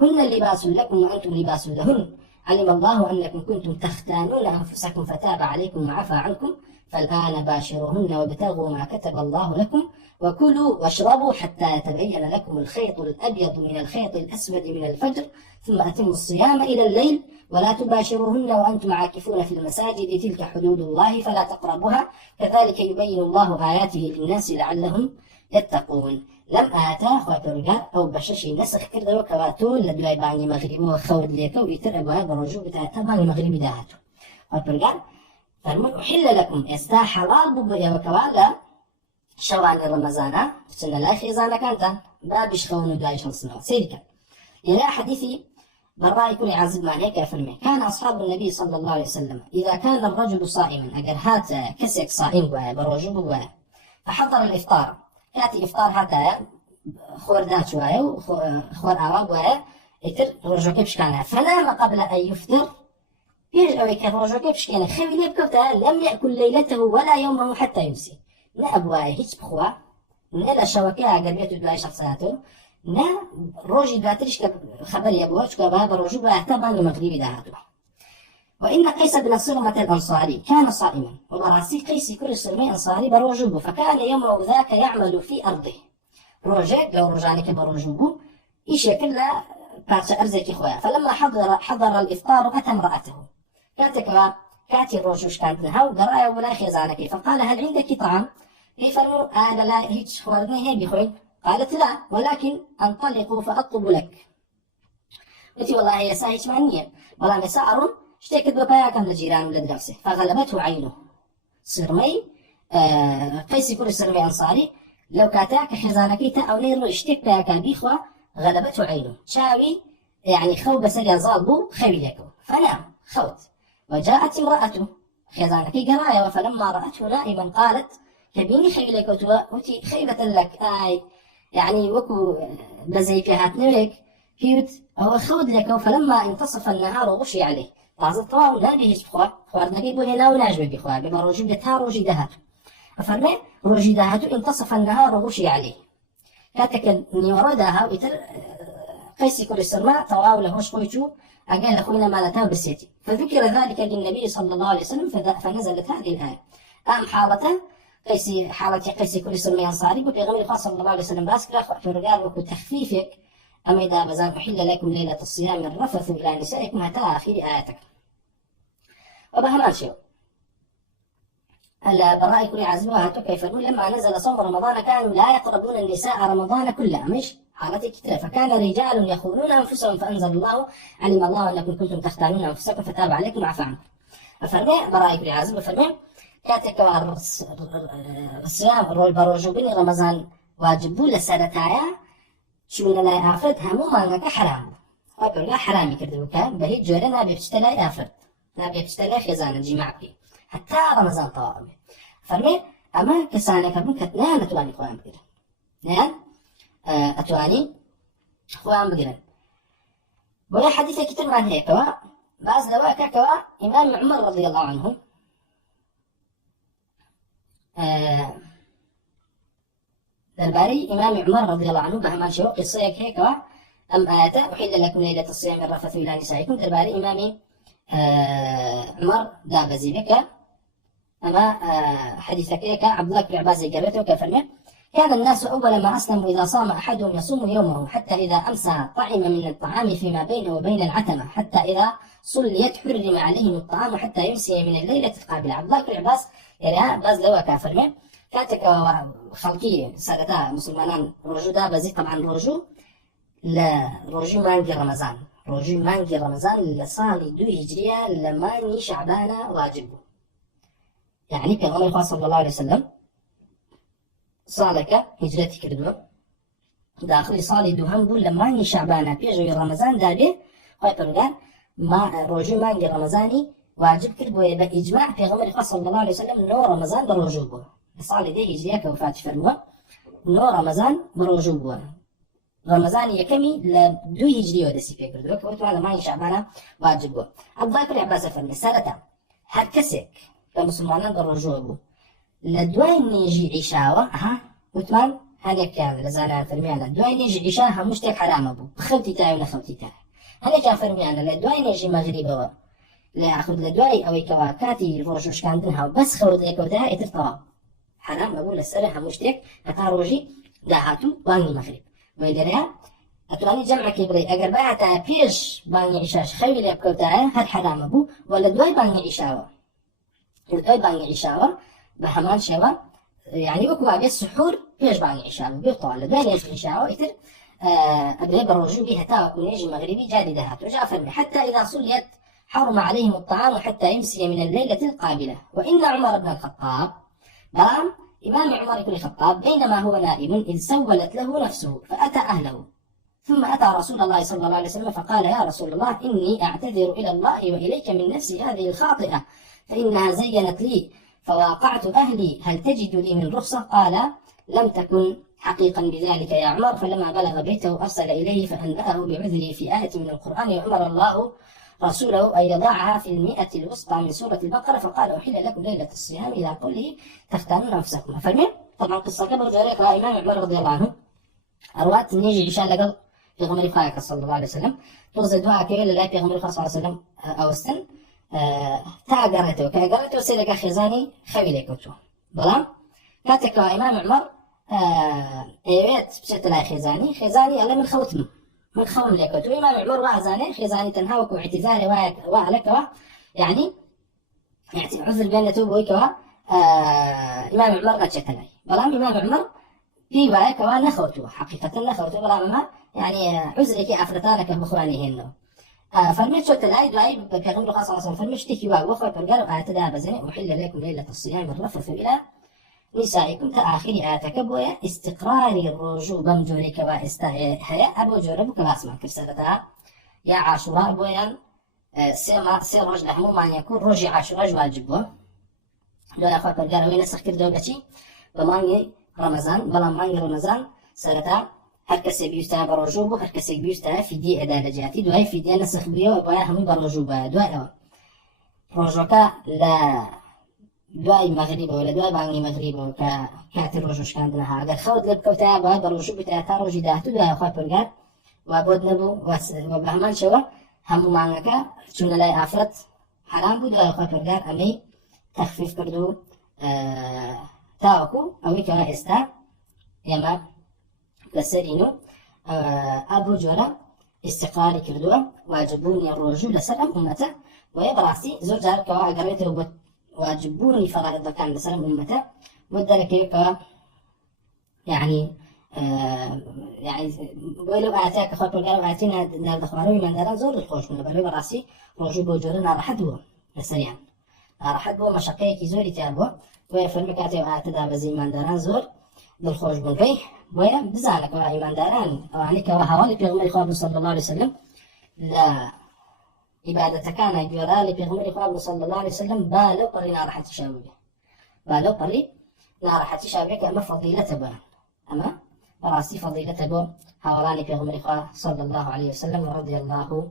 هن لباس لكم وأنتم لباس لهن علم الله أنكم كنتم تختانون أنفسكم فتاب عليكم وعفى عنكم فالآن باشروهن وابتغوا ما كتب الله لكم وكلوا واشربوا حتى يتبين لكم الخيط الأبيض من الخيط الأسود من الفجر ثم أتموا الصيام إلى الليل ولا تباشروهن وأنتم عاكفون في المساجد تلك حدود الله فلا تقربوها كذلك يبين الله آياته للناس لعلهم يتقون. لم آتا خواترجا أو بششي نسخ كرده وكواتو لدواي باني مغربي وخود ليكو ويترأبوها برجو بتاعتها باني مغربي داهاتو خواترجا فرمون أحل لكم استا حلال ببريا وكوالا شوان رمضان سنة لا خيزانا كانتا بابش خون دوايش نصنعو سيركا إلى حديثي براء كل عازب ما هيك فرمي كان أصحاب النبي صلى الله عليه وسلم إذا كان الرجل صائما أجر هات كسك صائم برجو فحضر الإفطار كاتي إفطار هاتا خوردات شوية وخور أواب ويا يتر رجو كيفش كان فنام قبل أن يفطر يرجع ويكف رجو كيفش كان خير يبكوتا لم يأكل ليلته ولا يومه حتى يمسي نا أبواه هيك بخوا نا لشوكة قربيته دواي شخصاته نا روجي دواتريش خبر يبوه شكو باب الرجو بأهتبا لمغربي دهاته. وإن قيس بن صرمة الأنصاري كان صائما وبراسي قيس كل صرمي أنصاري بروجوبه فكان يوم ذاك يعمل في أرضه روجه لو رجانك بروجوبه إيش كله بارش أرزك خويا فلما حضر الإفطار أتى امرأته كاتي الروجوش كانت لها وقرأي ولا خيزانك فقال هل عندك طعام؟ يفرموا لا هيك خوردني هي بخوي قالت لا ولكن أنطلق فأطلب لك. قلت والله هي ساهيش معنية والله مساعر اشتكت ببايا كم لجيران ولد نفسه فغلبته عينه صرمي قيس كل صرمي أنصاري لو كاتاك خزانكيتا أو نيرو اشتك بايا كان بيخوة غلبته عينه شاوي يعني خو بسريا ظالبو خويلكو فنام خوت وجاءت امرأته خزانكي قرايا فلما رأته نائما قالت كبيني خويلكو وتي خيبة لك يعني وكو بزي في هاتنوك فيوت أو خود لك فلما انتصف النهار غشي عليه تعزل طواه نابي هشبخوا خوارد نبي بو هنا وناجب بخوا بما روجي دتها روجي دهاتو أفرمي روجي دهاتو انتصف النهار غشي عليه كاتك نيوردها ويتر قيسي كل السرماء طواه لهوش خويتو أقال أخونا ما لتاه بسيتي فذكر ذلك للنبي صلى الله عليه وسلم فنزلت هذه الآية حالته حالة قيسي كل السرماء أنصاري بقيغمي الخاص صلى الله عليه وسلم باسكرا فرقال وكو تخفيفك أما إذا بزان أحل لكم ليلة الصيام الرفث إلى نسائكم حتى آخر آياتك وبهمان شيء البراء كل عزلوها كيف يقول لما نزل صوم رمضان كانوا لا يقربون النساء رمضان كله مش حالتي كتير فكان رجال يخونون أنفسهم فأنزل الله علم الله أنكم كنتم تختارون أنفسكم فتاب عليكم وعفى عنكم أفرمي براء كل عزل وفرمي كاتك الصيام البروجوبين رمضان واجبوا لسنتايا شو لا يافرد همو مالك حرام أقول لا حرامي كردو كان بهي جوري نابي بتشتلا يافرد نابي بتشتلا خزانة جماع بي حتى رمضان طوال فرمي أما كسانة كبون كتنان أتواني خوان بقرن نان أتواني خوان بقرن ولا حديثة كتير عن هيك بعض دواء كوا إمام عمر رضي الله عنه الباري إمام عمر رضي الله عنه بهمان شو قصة هيك أم آيات أحل لكم ليلة الصيام الرفث إلى نسائكم الباري إمامي عمر دابزي بك أما حديثك هيك عبد الله بن عباس قرأته كفرمه كان الناس أول ما أسلموا إذا صام أحدهم يصوم يومه حتى إذا أمسى طعم من الطعام فيما بينه وبين العتمة حتى إذا صليت حرم عليهم الطعام حتى يمسي من الليلة القابلة. عبد الله بن عباس يعني باز لوا كافرمه كاتك خلقية سادتا مسلمان رجو دابزي طبعا رجو لا رجو مانجي رمضان رجو مانجي رمضان لصالي دو هجرية لماني شعبانا واجبه يعني كغمر الخاص صلى الله عليه وسلم صالك هجرتي كردو داخل صالي دو هم بول لماني شعبانا بيجو رمضان دابي خوي برغان ما رجو مانجي رمضاني واجب كردو بإجماع في غمر الخاص صلى الله عليه وسلم نو رمضان برجوبه صالي دي هجرية كوفات فرموه نۆ ڕەمەزان بەڕۆژوو بووە. ڕەمەزانی یەکەمی لە 2 هیجریەوە دەستی پێ کردووە کە وتوان لە مانگی شەعبانە واجب بووە. عەبدوڵای کوڕی عەباس فەرمێ سەرەتا هەر کەسێک کە مسلمانان بەڕۆژووە بوو لە دوای نێژی عیشاوە وتمان هەندێکیان لە زانایان فەرمیانە دوای نێژی عیشا هەموو شتێک حرامە بوو بخەوتی تای و نەخەوتی تای. هەندێکیان فەرمیانە لە دوای نێژی مەغریبەوە لەیاخود لە دوای ئەوەی کەوا کاتی ڕۆژوشکاندن هاو بەس خەوت لێکەوتە ئیتر تەواو حرام نەبوو لەسەر هەموو شتێک هەتا ڕۆژی داهاتوو بانگی مەغریب. وی لەرەیە ئەتوانی جەمعەکەی بڵێ ئەگەر بایەتە پێش بانگی عیشاش خەوی لێ بکەوتایە هەر حرامە بوو و لە دوای بانگی عیشاوە بە هەمان شێوە يعني وەکو وابێت سحور پێش بانگی عیشاوە بێتەوە لە دوای نێژی عیشاوە ئیتر ئەبێ بەڕۆژوو بی هەتا وەکو نێژی مەغریبی جاری داهاتوو. جا فەرمێ حتى إذا صليت حرم عليهم الطعام حتى يمسي من الليلة القابلة. وإن عمر بن الخطاب بلام إمام عمر بن الخطاب بينما هو نائم إذ سولت له نفسه فأتى أهله ثم أتى رسول الله صلى الله عليه وسلم فقال يا رسول الله إني أعتذر إلى الله وإليك من نفسي هذه الخاطئة فإنها زينت لي فواقعت أهلي هل تجد لي من رخصة؟ قال لم تكن حقيقا بذلك يا عمر. فلما بلغ بيته أرسل إليه فأنبأه بعذره في آية من القرآن وأمر الله رسوله أن يضعها في 100 الوسطى من سورة البقرة فقال أحل لكم ليلة الصيام إلى قوله تختارون أنفسكم. فالمهم طبعا قصة قبل ذلك إمام عمر رضي الله عنه أروات نيجي عشان لقل في غمر خايك صلى الله عليه وسلم توزع دعاء كبير لا في غمر صلى الله عليه وسلم أوستن تاقرته كاقرته سيلك خزاني خوي لكوتو بلام كاتك إمام عمر ايوات بشت لا خزاني ألا من خوتم من خوم لكوتو إمام عمر وعزاني خزاني تنهاوك واعتذاري وعلك يعني عذر بين توبويك إمام عمر قد شتلاي بلام إمام عمر في وعيك ونخوتو حقيقة نخوتو بلام ما يعني عذرك أفرطانك بخوانيهن فرميت شو تلاقي دعي بيغمر خاصة صلى فرميت تيجي وقفة برجال أعتدى بزني وحل لكم ليلة الصيام الرفث إلى نسائكم تآخر آتكبويا استقرار الرجوع بمجورك واستهيا أبو جرب كلاسما كرسلتها يا عاشوراء بويا سير رجل همو ما يكون رجع عاشوراء واجبه دولا أخوة برجال وين نسخ كردو بشي بمانجي رمضان بلا مانجي رمضان سرتها هر کسی بیشتر بررجوع بود، هر کسی بیشتر فیدی اداره جاتی. دوای فیدی نسخ بیا و باید همین بررجوع باید. دوای رجوعه لا دوای مغرب ولا دوای بانگی مغرب که کات رجوعش کندنها. اگر خود لب کفته باید بررجوع بتاعت رجوع دهتو دوای خواهد برگرد و بود نبو و بهمان شوا همو مانگه چون لای افراد حرام بود دوای خواهد برگرد امی تخفیف کردو تاوکو اوی که استا یما لسرينو أبو جورا استقراري كردوه واجبوني الرجوع لسلام أمته ويبراسي زوجار كوا قريته واجبوني فرائض كان لسلام أمته ودرك يعني ولو آتاك خاطر قالوا آتينا نار دخمانوي من داران زور الخوش من بلو براسي رجوع بوجورا نار حدوه لسريان نار حدوه مشاقيكي زوري تابوه ويفرمي كاتي وآتدا بزي من داران زور بالخوش بنفيه ويا بزانك وإيمان داران وعنيك وهوالي بيغمري خواب صلى الله عليه وسلم لا إبادة كان جورالي بيغمري خواب صلى الله عليه وسلم بالو قري نار حتى شاوية بالو قري نار حتى شاوية كأما فضيلة بان أما براسي فضيلة بو هوالي بيغمري خواب صلى الله عليه وسلم ورضي الله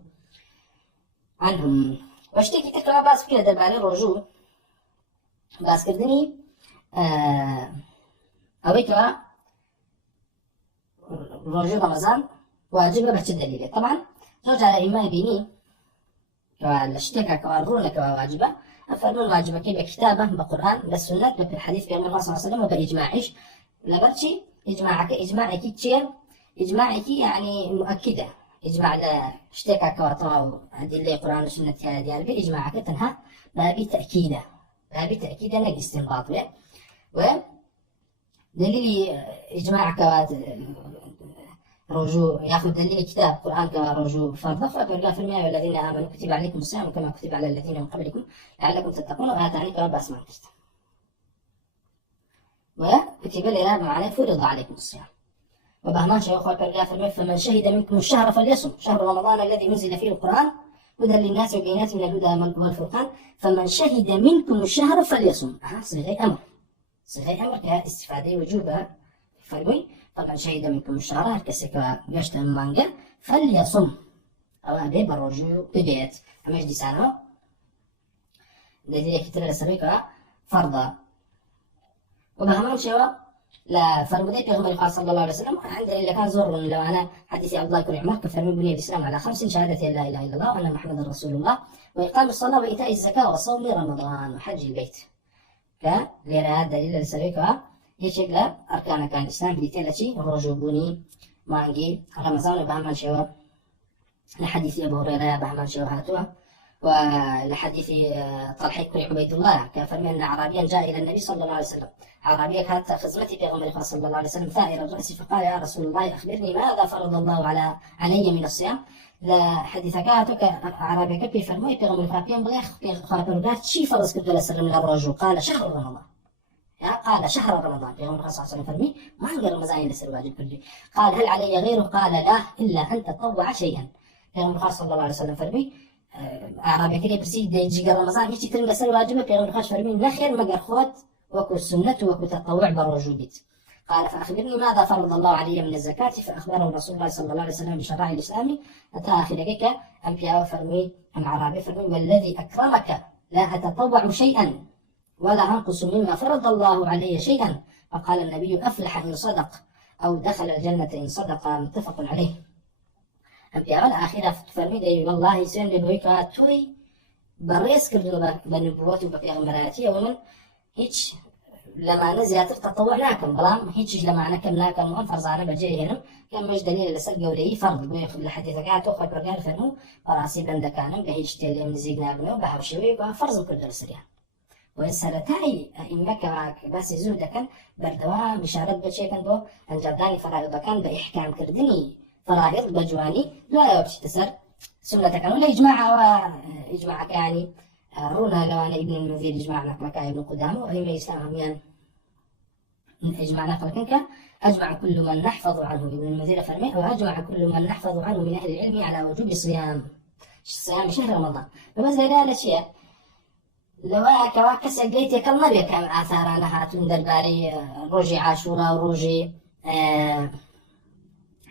عنهم واشتكي تكرا باس فيها دبالي رجوع باس كردني أويكوا رجوع رمضان واجب بحث الدليل. طبعا زوج على إما بيني والاشتكى كوارون كواجبة أفرمون واجبة كي بكتابة بقرآن بالسنة بالحديث في النبي صلى الله عليه وسلم وبإجماعش لبرشي إجماعك تشير إجماعك يعني مؤكدة إجماع لا اشتكى كواتراو أدلة قرآن والسنة ديال بإجماعك تنها بابي تأكيدة نجي استنباط و دليل إجماع كوات رجوع يأخذ دليل كتاب قرآن كرجوع فرض فقال في المياه والذين آمنوا كتب عليكم الصيام كما كتب على الذين من قبلكم لعلكم تتقون وآتاني كما بأس ما كشت وكتب لنا معنا فرض عليكم الصيام وبهمان شيء أخوة قال في المياه فمن شهد منكم الشهر فليصم شهر رمضان الذي نزل فيه القرآن هدى للناس وبينات من الهدى والفرقان فمن شهد منكم الشهر فليصم صيغة أمر كاستفادة وجوبها فرمي فمن شهد منكم الشهر كسك يشتم مانجا فليصم أو أبي بروجو ببيت أمش دي سنة الذي يكتب لسريكا فرضا وبهمان شوا لا فرمدي بيغمر صلى الله عليه وسلم عندنا اللي كان زور لو أنا حديث عبد الله بن عمر كفرمي بني الإسلام على 5 شهادة لا إله إلا الله وأن محمد رسول الله وإقام الصلاة وإيتاء الزكاة وصوم رمضان وحج البيت كليرا دليل لسريكا يشكل أركان كان الإسلام بيتلاشي رجوبوني مانجي رمضان بهمان شوا لحديث أبو هريرة بهمان شوا هاتوا ولحديث طلحة بن عبيد الله كفرمي أن أعرابيا جاء إلى النبي صلى الله عليه وسلم أعرابيا كانت خزمتي بيغمر صلى الله عليه وسلم ثائر الرأس فقال يا رسول الله أخبرني ماذا فرض الله علي من الصيام لحديث كاتك أعرابيا كبي فرمي بيغمر فابين بليخ بيغمر شي فرض كنت لسلم للرجل قال شهر رمضان قال شهر رمضان بيغمر صلى الله عليه وسلم فرمي ما نقدر المزايا لسر واجب كله قال هل علي غيره قال لا إلا أن تطوع شيئا بيغمر صلى الله عليه وسلم فرمي أعرابي كده برسي دي جيجا رمضان هيك ترى لسر واجبك بيغمر خاش فرمي نخير مقر خود وكو السنة وكو تطوع بروجوبيت قال فأخبرني ماذا فرض الله علي من الزكاة فأخبره رسول الله صلى الله عليه وسلم بشرائع الإسلام أتى آخرك أنبياء فرمي أم عربي فرمي والذي أكرمك لا أتطوع شيئا ولا أنقص مما فرض الله علي شيئا فقال النبي أفلح إن صدق أو دخل الجنة إن صدق متفق عليه أنبياء الآخرة فرمي دي والله سين لبويكا توي بريس كردو بنبوات وبيغمراتي ومن هيش لما نزيات تطوعناكم بلام هيش لما أنا كمناكم وأن فرزانا بجي هنا كان مش دليل لسر قولي فرض بيخذ لحديث قاعدة أخوة برقال فرمو براسي بندكانم بهيش تيلي من زيقنا بنو بحوشيوي وفرض كل درسريان وسرتاي إمك بس زود كان بردوام بشارة بشيء كان بو أنجداني فرائض كان بإحكام كردني فرائض بجواني لا يبش تسر سنة كانوا لا إجماع يعني رونا لو أنا ابن المنذر إجماع نقلك ابن قدامه وإما إسلام يعني إجماع نقلك أجمع كل من نحفظ عنه ابن المنذر فرمي وأجمع كل من نحفظ عنه من أهل العلم على وجوب صيام شهر رمضان فمثل ذلك شيء لو كواكس جيت يكمل نبي كم آثار لها تندر باري روجي عاشوراء وروجي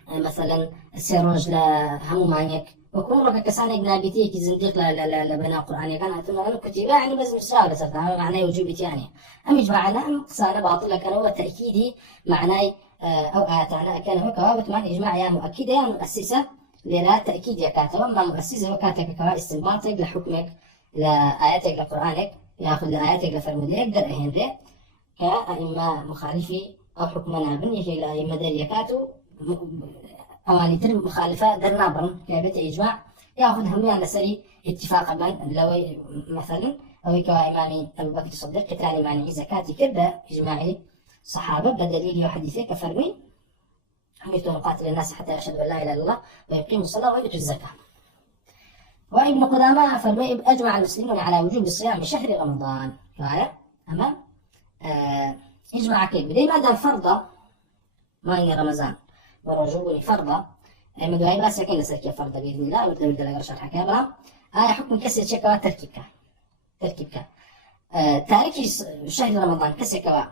مثلا السيروج لهم مانيك وكون رك كسان إجنابيتي كزنديق لا بنا قرآن كان هتنا أنا كتير يعني بس مش سهل صرت معناه وجوبتي يعني أم إجماعنا أم قصانا باطل كان هو تأكيدي معناه أو آتانا كان هو كوابت مع إجماع يا مؤكدة يا مؤسسة للا تأكيد يا كاتب أما مؤسسة وكاتب كوا استنباطك لحكمك لآياتك لقرآنك يأخذ لآياتك لفرمودي يقدر أهنري كأئمة مخالفي أو حكمنا بني في الأئمة دليكاتو أواني ترم مخالفة درنابرن كابت إجماع يأخذ هم على سري اتفاق بين لو مثلا أو كوا إمامي أبو بكر الصديق قتال مانع زكاة كذا إجماعي صحابة بدليل وحديثه كفرمي أمرت نقاتل الناس حتى يشهدوا أن لا إله إلا الله ويقيموا الصلاة ويؤتوا الزكاة وابن قدامة فرمي أجمع المسلمون على وجوب الصيام شهر رمضان فهذا أما إجماع كيف بدي ما دام فرضة ما هي رمضان ورجوبني فرضة مدوعي بس يكين لسركي فرضة بإذن الله وتدور لقى شرح كابرا حكم كسر شكوى تركيبك تاريخ شهر رمضان كسر كوا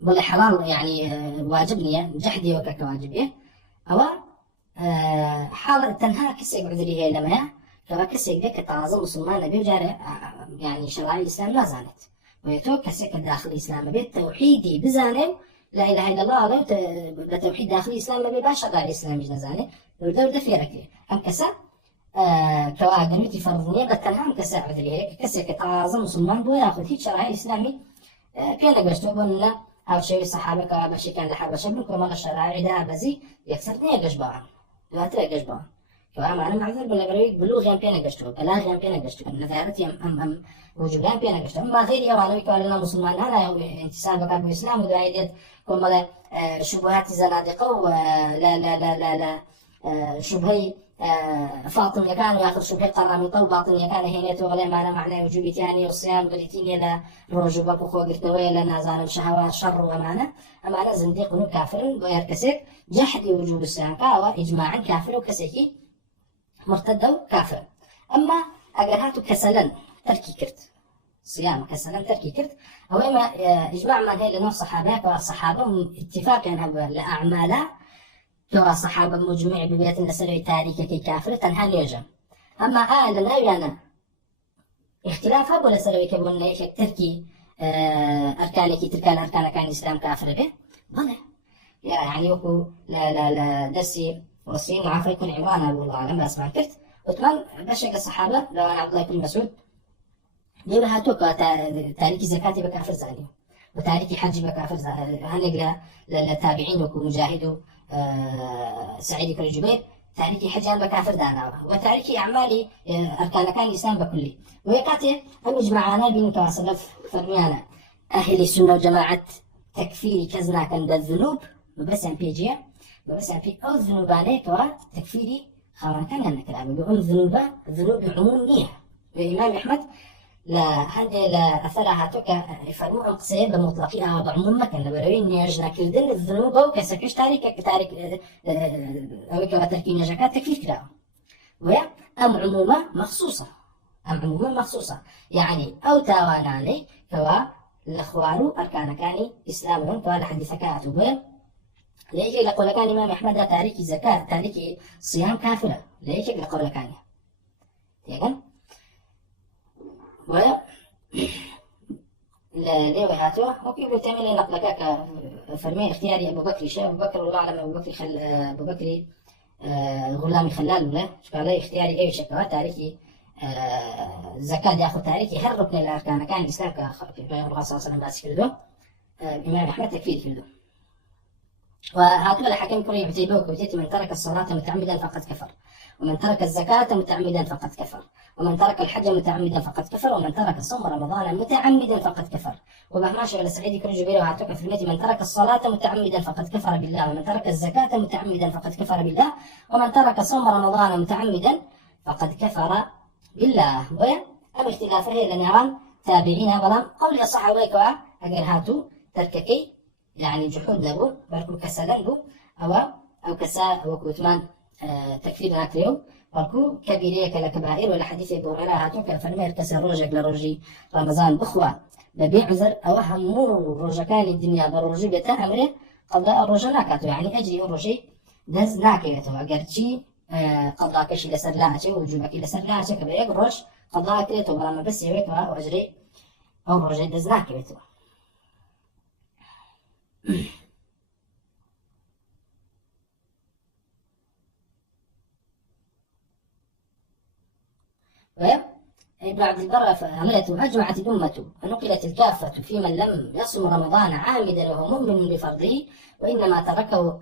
بل حلال يعني واجبني جحدي وكواجبيه أو حال تنها كسر عذري هي لما كوا كسر ذاك تعظم مسلمان نبي وجاره يعني شرائع الإسلام ما زالت ويتوك كسر داخل الإسلام بيت توحيدي بزانه لا إله إلا الله لو بتوحيد داخل الإسلام ما بيبقى شرائع الإسلام جنازانه ودور دفيرك أم كسر كوا جنوتي فرضني بتنها أم كسر عذري هيك كسر كتعظم مسلمان بو ياخذ هيك شرائع الإسلامي كان قشتو بنا أو شيء الصحابة كابشي كان لحرب شبك وما الشرائع ده بزي يكسرني قشبان لا ترى قشبان فأنا معذور بالنبريك بلوغ يوم بينا قشتو بلاغ يوم بينا قشتو نثارتي أم وجود يوم بينا قشتو أما غير يوم على ويكوالنا مسلمان أنا انتسابك بالإسلام ودعاية كم شبهات زنادقة لا لا لا لا لا شبهي فاطم يكان ياخذ شبهي قرامطة وباطن يكان هينته ولا معنى وجوبي تاني والصيام قلتيني لا رجوبك وخو قلتوي لا نازان الشهوات شر وأمانة زنديق وكافر ويركسك جحد وجوب الصيام كاوا إجماعا كافر وكسكي مرتد كافر أما أجر هاتو كسلا تركي كرت صيام كسلام تركي كرت أو إما إجماع من هي لنا الصحابة والصحابة اتفاق يعني لأعمالا ترى صحابة مجمع ببيت النسل تاريخ كي كافر تنها نيجا أما لنا يعني اختلاف هذا ولا سلوي كبون إيش تركي أركانك تركان أركان كان الإسلام كافر به بلى يعني يوكو لا درسي وصين وعافى يكون عمران أبو الله أعلم بس ما كرت وثمان بشق الصحابة لو أنا عبد الله بن مسعود ليه هاتوك تاريخ زكاة بكافر زاني وتاريخ حج بكافر زاني هنقرأ للتابعين وكو مجاهد سعيد بن جبير تاريخ حج بكافر دانا وتاريخ أعمالي أركان كان الإسلام بكله ويقاتل المجمعنا بين تواسلف فرميانا أهل السنة وجماعة تكفيري كزنا كان بالذنوب بس عن بيجيا بس عن في أو ذنوب عليك وتكفيري خبر كان هنا كلام بيقول ذنوب عمومية الإمام أحمد لا هندي لا أثرها توك يفرموا قصير بمطلقها بعموم ما كان بروين يجنا كردن الذنوب أو كسكش تاريخ أو كتركين نجاكات تكفير كلام ويا أم عمومة مخصوصة يعني أو تاوان عليه كوا الأخوار أركان كاني إسلامهم كوا حديث كاتب ليش يقول كان الإمام أحمد تاريخ زكاة تاريخ صيام كافرة ليش يقول كان تيجان و ليه وهاتوه وكيف تعمل نقلك فرمي اختياري أبو بكر شيء أبو بكر والله أعلم أبو بكر غلامي خلال ولا قال لي اختياري أي شيء تاريخي زكاة يأخذ تاريخي هر ركن الأركان كان الإسلام كبيغمبر صلى الله عليه وسلم بس كله الإمام أحمد تكفير كله وهاتوا الحكم كوري عتيبه وكوتيت من ترك الصلاة متعمدا فقد كفر ومن ترك الزكاة متعمدا فقد كفر ومن ترك الحج متعمدا فقد كفر ومن ترك صوم رمضان متعمدا فقد كفر ومهما ولا سعيد كل جبير وهاتوك في الميت من ترك الصلاة متعمدا فقد كفر بالله ومن ترك الزكاة متعمدا فقد كفر بالله ومن ترك صوم رمضان متعمدا فقد كفر بالله ويا أم اختلافه لنيران تابعين بلام قول الصحابة كوا أجر هاتو ترككي يعني جحود له بركو كسلان بو أو كسا وكوتمان تكفير ناكريو بركو كبيرية كالكبائر ولا حديث أبو هريرة هاتو كفرمير كسر روجك لروجي رمضان بخوة ببيع عذر أو همو روجكان الدنيا بروجي بيتا أمره قضاء الروجة ناكاتو يعني أجري الروجي دز ناكيتو أجرتشي قضاء كشي لسرلاعة وجوبك لسرلاعة كبيريك روج قضاء كريتو بلما بس يويك وأجري أو روجي دز ناكيتو ابن عبد البر عملته أجمعت الأمة ونقلت الكافة في من لم يصم رمضان عامدا وهو مؤمن بفرضه وإنما تركه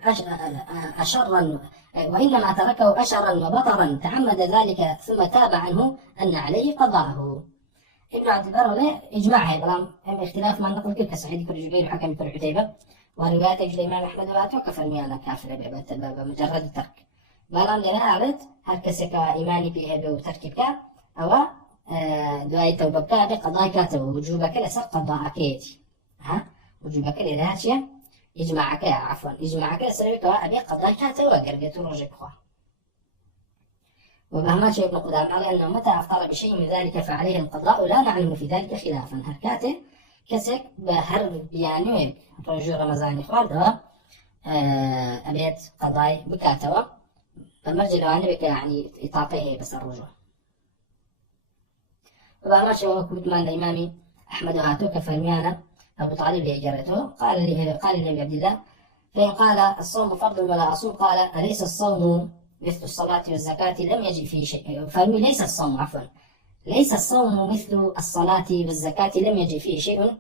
أشرا وبطرا تعمد ذلك ثم تاب عنه أن عليه قضاءه. ابن عبد البر إجماع بلام اختلاف ما نقل كل كسعيد كل جبير وحكم كل عتيبة ورواية الإمام أحمد لا توقف الميانة كافرة بمجرد الترك بلان لنا أعرض هركسك إيماني فيها بتركبك أو دعاية توبك بقضاء كاتب وجوبك لسر قضاء كيتي وجوبك لذاتيا إجماعك لسر أبي قضاء كاتب وقرقة رجك ومهما شيء ابن قدام على أنه متى أفطر بشيء من ذلك فعليه القضاء لا نعلم في ذلك خلافا هركاته كسك بهر بيانويك رجو رمضان إخوان دوا أبيت قضاء بكاتوا فمرجع لواني بك يعني إطاقيه بس الرجوع وما شو كنت من الإمام أحمد هاتو كفرميانا أبو طالب لإجارته قال لي عبد الله فإن قال الصوم فرض ولا أصوم قال أليس الصوم مثل الصلاة والزكاة لم يجب فيه شيء فرمي ليس الصوم مثل الصلاة والزكاة لم يجب فيه شيء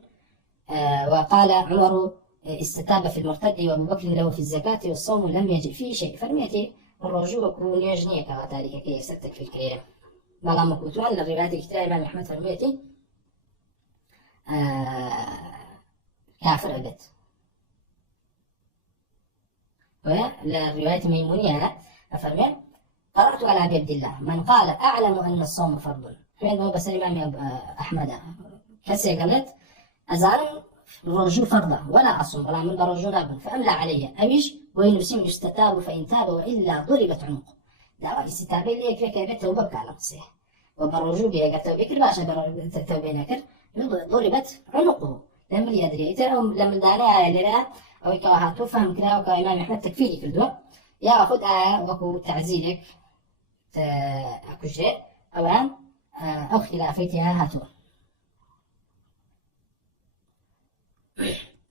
وقال عمر استتاب في المرتد وأبو بكر له في الزكاة والصوم لم يجب فيه شيء فرميتي الرجوع كون يجنيك وتاريخ كيف ستك في الكريم بلا مكوتوان للروايات الكتاب الإمام أحمد فرميتي كافر أبد وللرواية ميمونية أفرمي قرأت على أبي عبد الله من قال أعلم أن الصوم فرض فين بس الإمام أحمد كسي قالت أزال الرجوع فرضا ولا أصوم ولا من برجو رابا فأملى علي أويش وإن يسم يستتاب فإن تاب وإلا ضربت عنقه دعوة استتابة اللي يكفيك يبت توبك على نفسه وبرجو بيها قد توبك باشا توبين أكر ضربت عنقه لم يدري أو لم داني لنا أو كواهاتو فهم كلا أو كإمام أحمد تكفيري كردو يا أخذ وكو تعزيرك أكجري أوان أو خلافيتها هاتو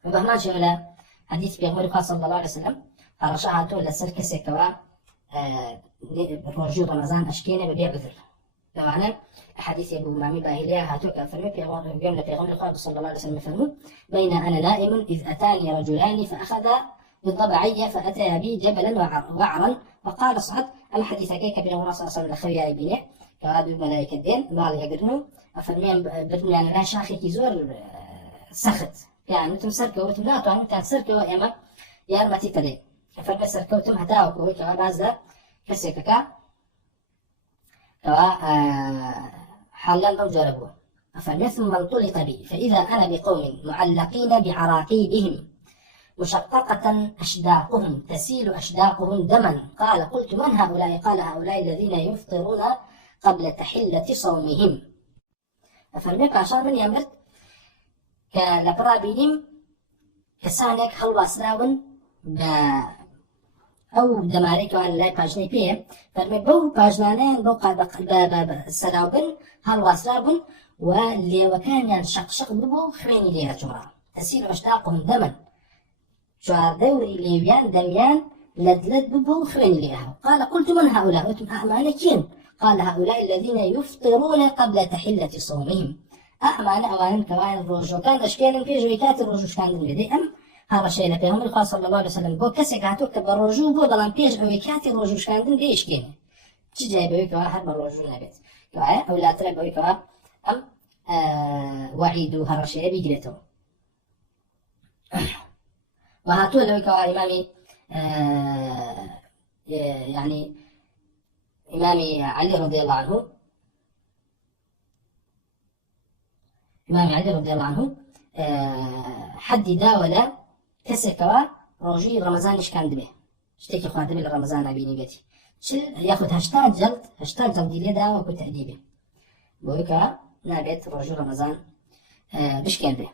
وبهمان شغلة حديث بيغمر صلى الله عليه وسلم هرشا هاتو لسر كسيكوا رجو رمضان أشكينا ببيع عذر طبعا حديث أبو مامي باهلية هاتو كفرمي في يوم لبيغمر صلى الله عليه وسلم فرمو بين أنا نائم إذ أتاني رجلان فأخذ بالضبعية فأتى بي جبلا وعرا فقال اصعد الحديث كيك بين الله صلى الله عليه وسلم لخويا يبينه كراد الملائكة الدين بعض يقدرنه أفرمي بدني أنا لا شاخي كيزور سخت يعني أنتم سركوا لا طبعا أنت سركوا يا ما يا رمتي تدي أفرمي سركوا هتاو كوي كوا بعض كسيكا كوا حلا لو جربوا أفرمي ثم انطلق بي فإذا أنا بقوم معلقين بعراقيبهم مشققة أشداقهم تسيل أشداقهم دما قال قلت من هؤلاء قال هؤلاء الذين يفطرون قبل تحلة صومهم أفرميك عشان من يمرت كالبرابينيم كسانك هلواسراون أو دماريك على لاي باجني بيه فرمي بو باجنانين بو سراوبن هلواسرابن واللي وكان ينشقشق ببو خويني ليها جمرة تسيل أشداقهم دما شعر دوري ليبيان دميان لدلد ببو خويني ليها قال قلت من هؤلاء أتم أعمالكين قال هؤلاء الذين يفطرون قبل تحلة صومهم أعمال أوان كوان الرجو كان أشكال في جويكات الرجو كان لدي أم هذا شيء لبيهم الخاص صلى الله عليه وسلم بو كسك هاتوك بالرجو بو بلان بيج جويكات الرجو كان لدي إشكال تجي بويكوا حرب الرجو نبيت كوا أو لا ترى بويكوا أم وعيدوا هذا شيء بيجلته وهاتوا لويكوا إمامي يعني إمامي علي رضي الله عنه إمامي علي رضي الله عنه حدد ولا كسكوا روجي رمضان إيش كان دبه اشتكي خاطر من رمضان أبيني بيتي شل ياخذ هاشتاج جلد ليدا وكو تأديبه بويكا نابت روجي رمضان بش كان به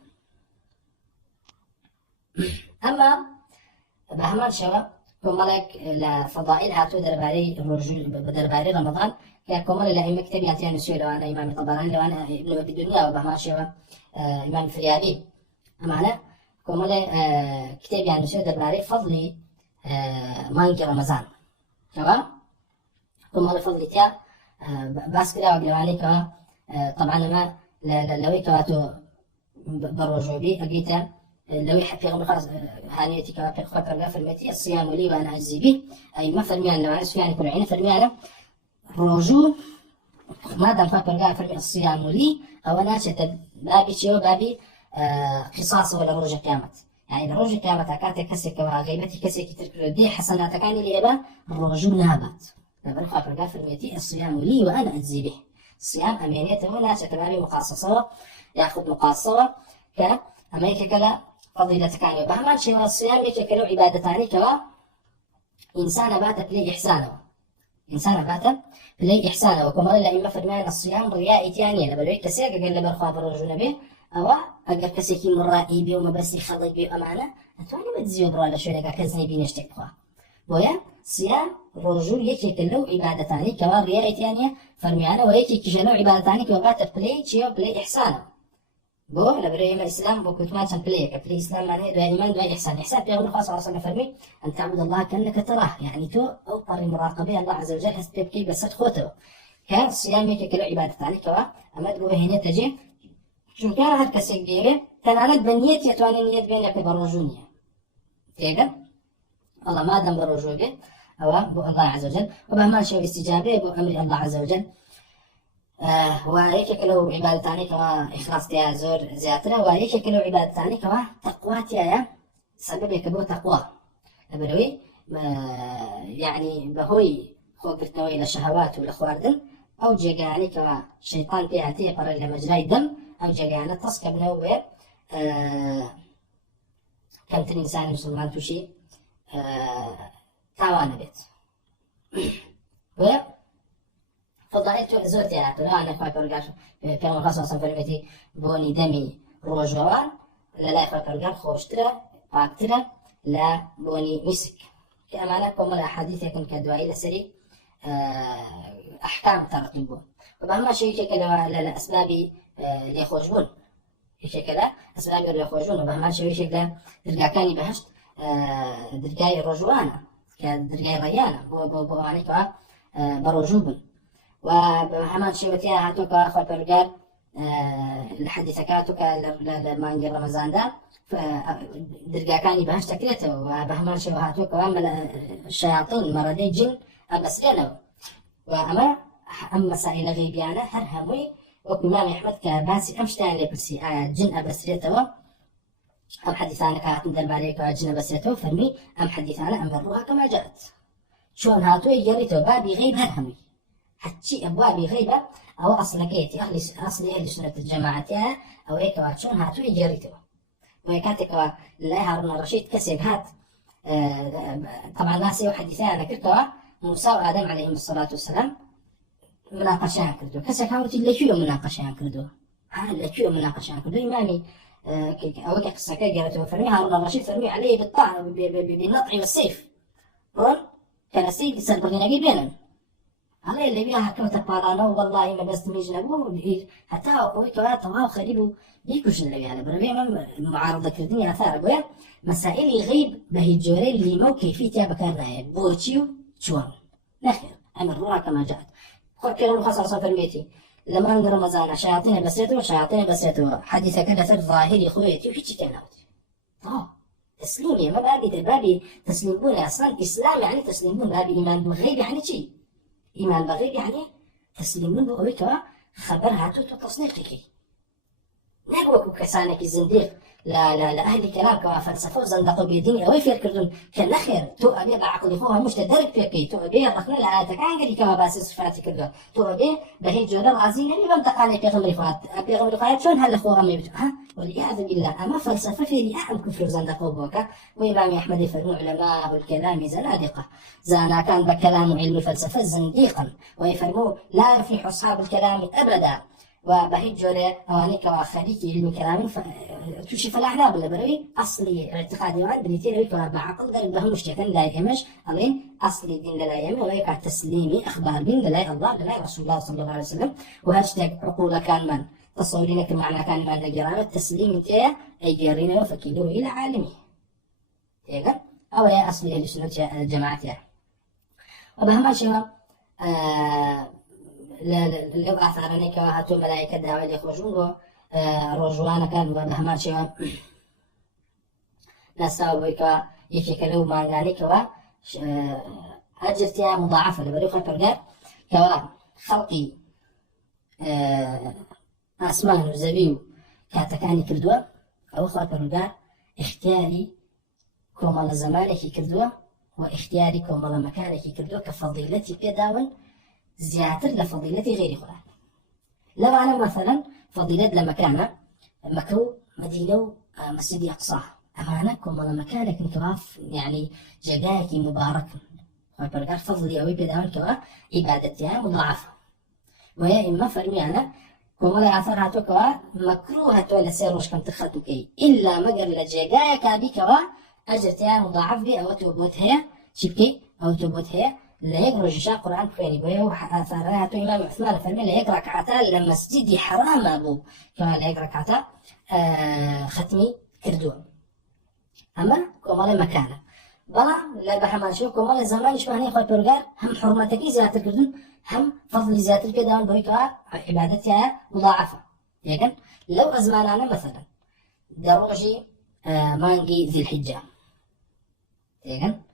أما بهمان شوا كمالك لفضائل هاتو درباري الرجل درباري رمضان كمال لأئمة كتاب يعطيان السؤال لو أنا إمام طبراني لو أنا ابن أبي الدنيا وبهمان شوا إمام فريابي معنا كمال كتاب يعني السؤال درباري فضلي مانك رمضان تمام كمال فضلي تيا باس كلا وبلواني كوا طبعا ما لو كواتو بالرجوبي أجيتا لو يحب يغمر خلاص هانيتي كافر فكر فرمتي الصيام لي وأنا أعزي به أي ما فرميان لو عايز يعني كل عين فرميان رجوع ما دام فكر فرمي الصيام لي أو أنا شت بابي شو بابي قصاص ولا رجع قيامت يعني رجع قيامت أكاتي كسك وغيبتي كسك ترك دي حسنات كان لي أبا الرجوع نابت لما فكر فرمتي الصيام لي وأنا أعزي به الصيام أمانيته ولا شت بابي مقاصصة يأخذ مقاصة أمريكا كلا فضيلة كان بهمان شيء الصيام يكلو عبادتان كوا إنسان بات بلي إحسانه إنسان بات بلي إحسانه وكما إلا إما فرمان الصيام رياء تانية لبلوي كسيك قال لبرخاب الرجل به أو أقر كسيكي مرائي بي وما بس يخلق بي أمانة أتواني بتزيو برا لشوية كزني بي نشتكوا ويا صيام الرجل يكلو عبادتان كوا رياء تانية فرميانا ويكلو عبادتان كوا بات بلي شيء بلي إحسانه بو لبريم الإسلام بو كتمان سنبليك بلي إسلام معناه دواء إيمان دواء إحسان إحسان بيغنو خاصة رسولنا فرمي أن تعبد الله كأنك تراه يعني تو أوطر مراقبة الله عز وجل حسب تبكي بس خوته كان صيامك كلو عبادة عنك كوا أما تقول هنا تجي شو كان هاد كسيك بيغي تنالت بنيت يتواني نيت بينك بالرجونية كيدا الله ما دام بالرجوع أو بو الله عز وجل وبهما شو استجابة بو أمر الله عز وجل وهيك كلو عبادتاني كوا إخلاص تيا زور زياتنا وهيك كلو عبادتاني كوا تقوى تيا سبب يكبو تقوى أبروي يعني بهوي خوفت نوع إلى شهوات ولا خواردن أو جاعني كوا شيطان تيا تيا قرر إلى مجرى الدم أو جاعني تصك بنوع كم تن إنسان مسلمان توشي تاوان بيت فضائل زۆر تێهاتوە لەوانە خوا پەروەردگار پێغەمبەر صلی الله علیه و فەرمێتی بۆنی دەمی ڕۆژەوان لە لای خوا پەروەردگار خۆشترە پاکترە لە بۆنی میسک کە ئەمانە کۆمەڵ ئەحادیثێکن کە دوایی لەسەری ئەحکام تەرتیب بوون و بە هەمان شێوەیەکێکە لە ئەسبابی لێخۆشبوون یەکێکە لە ئەسبابی لێخۆشبوون و بە هەمان شێوەیەک لە دەرگاکانی بەهەشت دەرگای ڕۆژوانە کە دەرگای ڕەیانە بۆ ئەوانەی کەوا بە ڕۆژوو بوون و بە هەمان شێوەیە هاتووکە خوا پەروەردگار لە حەدیثەکە هاتووکە لە مانگی ڕەمەزاندا دەرگاکانی بەهەشت دەکرێتەوە و بە هەمان شێوە هاتووکەوە شەیاطین مەڕەدەی جن ئەبەسرێنەوە و ئەمە ئەم مەسائلە غەیبیانە هەر هەمووی وەکو ئیمامی ئەحمەد کە باسی ئەم شتیان لێ پرسی ئایا جن ئەبەسرێتەوە ئەم حەدیثانە کە هاتن دەربارەیەکەوە جن ئەبەسرێتەوە فەرمی ئەم حەدیثانە ئەمەڕوها کەما جاءت چۆن هاتووە گەڕیتەوە بابی غەیب هەر هەمووی هەرچی ئەبوابی غەیبە ئەوە ئەسڵەکەیەتی ئەسڵی ئەهلی سونەت جەماعەتیایە ئەوەیەکەوە چۆن هاتووە گەڕیتەوە وهي كاتكوا لا هارون الرشيد كسب هات طبعا ناسي وحديثان ذكرتها موسى وآدم عليهم الصلاة والسلام مناقشان كردو كسب هاوتي لكيو مناقشان كردو لكيو مناقشان كردو إمامي أوكي قصة كجرته فرمي هارون الرشيد فرمي عليه بالطعن بالنطع والسيف رون كان السيد سربغينا بينا عليه اللي بيها كوتا بارانا والله ما بس ميجنبو حتى وكوا تواو خريبو يكوش اللي بيها بربي ما معارضة كردني آثار بويا مسائل غيب بهجوري اللي مو كيفية بكارنا بوتشيو شوان نخير أمرها كما جاءت خذ كلام خاصة فرميتي لما عند رمضان شياطين بسيته حديث كذا سر ظاهري خويتي وهيك كانت تسليمي ما بابي تسليمون أصلا إسلام يعني تسليمون بابي إيمان بالغيب يعني شيء إيمان بالغيب يعني تسليمون بأويكوا خبر هاتو تصديقك نقوك كسانك الزنديق لا أهل كلام كوا فلسفة زندقوا بيدين أوي فير كردون كالنخير تو أبي بعقل خوها مش تدرك فيكي تو أبي رخنا لآياتك عن قدي كما باسي صفاتي كردون تو أبي بهي جودة العظيم اللي بمتقاني بيغمري فات شون هل خوها ميبتو والعياذ بالله أما فلسفة في رئاء كفر زندقوا بوكا وإمام أحمد يفرموا علماء الكلام زنادقة زانا كان بكلام علم الفلسفة زنديقا ويفرموا لا يفلح أصحاب الكلام أبدا وبهجورة أوانيك وخليكي علم كلامي توشي فلاحنا بلا بروي أصلي اعتقادي وعن بريتين ويكوا بعقل قال بهم مشتكن لا يهمش ألين أصلي دين لا يهم ويكا تسليمي أخبار بين لا الله لا رسول الله صلى الله عليه وسلم وهاشتاق عقول كان من تصورينك معنى كان من الجرامة التسليم انتهى أي جارينا وفكيلوه إلى عالمه تيغا أو يا أصلي أهل السنة الجماعة وبهما شباب لو أثارني كوا هاتو ملائكة دعوة يخرجون روجوانا كان بهمان شوا نساو بيكا يفكروا ما قالي كوا أجرتها مضاعفة لبريخة برجع كوا خلقي أسمان وزبيو كاتكاني كردوا أو خاطر برجع اختياري كومال زمانك كردوا واختياري كومال مكانك كردوا كفضيلتي كداون زيادة لفضيلة غير قرآن لو أنا مثلا فضيلة لمكانة مكو مدينة مسجد أقصى أمانكم ولا مكانك انكراف يعني جقاك مبارك فبرقار فضلي أوي بدأون كوا عبادتها مضاعفة ويا إما فرمي أنا كوملا أثرها توكوا مكروهة تولا سيروش كم تخطوكي إلا مقر لجقاك أبي كوا أجرتها مضاعف بي أو توبوتها شبكي أو توبوتها لا يقرأ جشاء قرآن كويني بويه وثارها تو إمام عثمان فرمي لا يقرأ كعتا لمسجدي حرام أبو كما لا يقرأ كعتا ختمي كردون أما كومالا مكانه بلا لا بحمان شو كومالا زمان شبهني خوي برجار هم حرمتك زيادة الكردون هم فضل زيادة الكردون بويكا عبادتها مضاعفة لكن لو أزماننا مثلا دروجي مانجي ذي الحجة لكن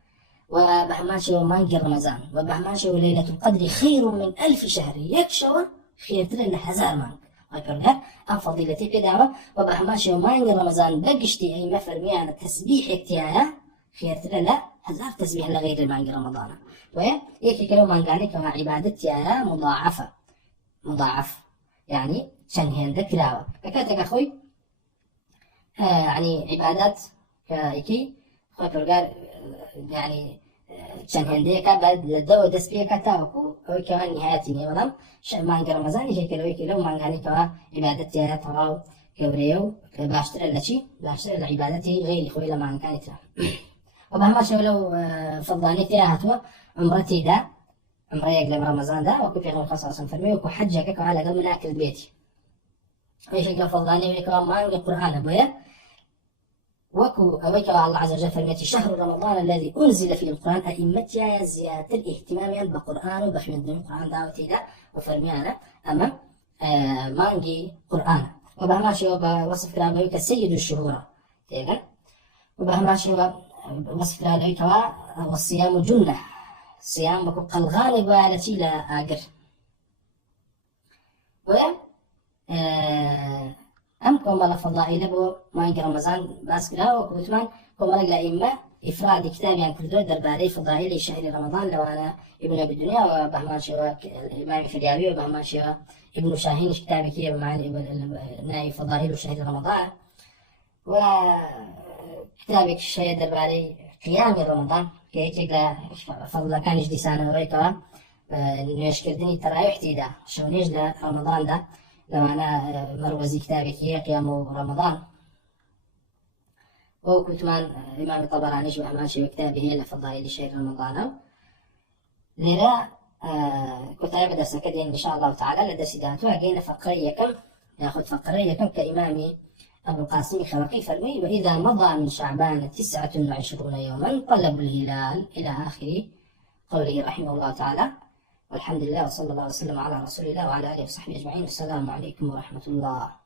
وبهماشي ومانجي رمضان وبهماشي وليلة القدر خير من 1000 شهر يكشوا خير ترى هزار مانج ويقولها أم فضيلتي بدعوة وبهماشي ومانجي رمضان بقشتي أي مفرميانا تسبيح اكتيايا خير ترى لا هزار تسبيح لغير المانجي رمضان ويكي كلو مانجاني كما عبادتي مضاعف يعني شنهين ذكراوة فكاتك أخوي يعني عبادات كايكي خوي برقار يعني چەند هێندەیەکە لەدەوە دەست پێکاتاوەکو ئەوەی کەوا نهایەتی نیە، بەڵام مانگە ڕەمەزانی ژێکەوەیەکی لەو مانگانێکەوە عیبادەتیە تەواو گەورەیە و باشترە لە چی؟ باشترە لە عیبادەتی غەیری خۆی لە مانگەکانی ترە. و بە هەمان شێوە لەو فەضڵانەی تیا هاتووە عومرە تێیدا، عومرەیەک لە ڕەمەزاندا وەکو پێغەمبەر صلی الله علیه و سلم فەرمووی وەکو حەجێکە کەوا لەگەڵ منا کرد بێتی. یەکێک لە فەضڵانەیەکەوە مانگی قورئانە، بۆیە وەکو ئەوەی کەوا الله عز وجل فەرمێتی شهر رمضان الذي أنزل فيه القرآن ئەئیمەتیایە زیاتر ئیهتیمامیان بە قورئان و بە خوێندنەوەی قورئان داوە تێیدا و فەرمیانە ئەمە مانگی قورئانە. و بە هەمان شێوە بە وەصف کرا بەوەی کە سەید الشهورە تێگەن، و بە هەمان شێوە وەصف کرا لەوەی کەوا والصيام جنة، صيام بەکو قەلغانێک وایە لە چی؟ لە ئاگر. بۆیە ئەم کۆمەڵە فەضائیلە بۆ مانگی ڕەمەزان باس کراوە، وەکو وتمان کۆمەڵێک لە ئەئیمە ئیفرادی کتابیان کردووە دەربارەی فەضائیلی شەهری ڕەمەزان، لەوانە ئیبن ئەبی دونیا و بە هەمان شێوە ئیمامی فریابی و بە هەمان شێوە ابن شاهینش کتابێکی بەمعنی ناوی فەضائیل شەهری ڕەمەزان، و کتابێکیش هەیە دەربارەی قیامی ڕەمەزان کە یەکێک لە فەضڵەکانیش دیسانەوەیەکەوە نوێژکردنی تەراویح تێدا، شەونێژ لە ڕەمەزاندا، لەوانە مەروەزی کتابێکی هەیە قیام و ڕەمەزان. وەکو وتمان ئیمامی طەبەرانیش بە هەمان شێوە کتابی هەیە لە فەضائیلی شەهری ڕەمەزانە. لێرە کۆتایی بە دەرسەکە دێن ئینشاء الله تعالی لە دەرسی داهاتوو ئەگەینە فەقرەی یەکەم یاخود فەقرەی یەکەم کە ئیمامی أبو القاسم خلقي فرمي وإذا مضى من شعبان 29 يوما طلب الهلال إلى آخر قوله رحمه الله تعالى. والحمد لله وصلى الله وسلم على رسول الله وعلى آله وصحبه أجمعين. السلام عليكم ورحمة الله.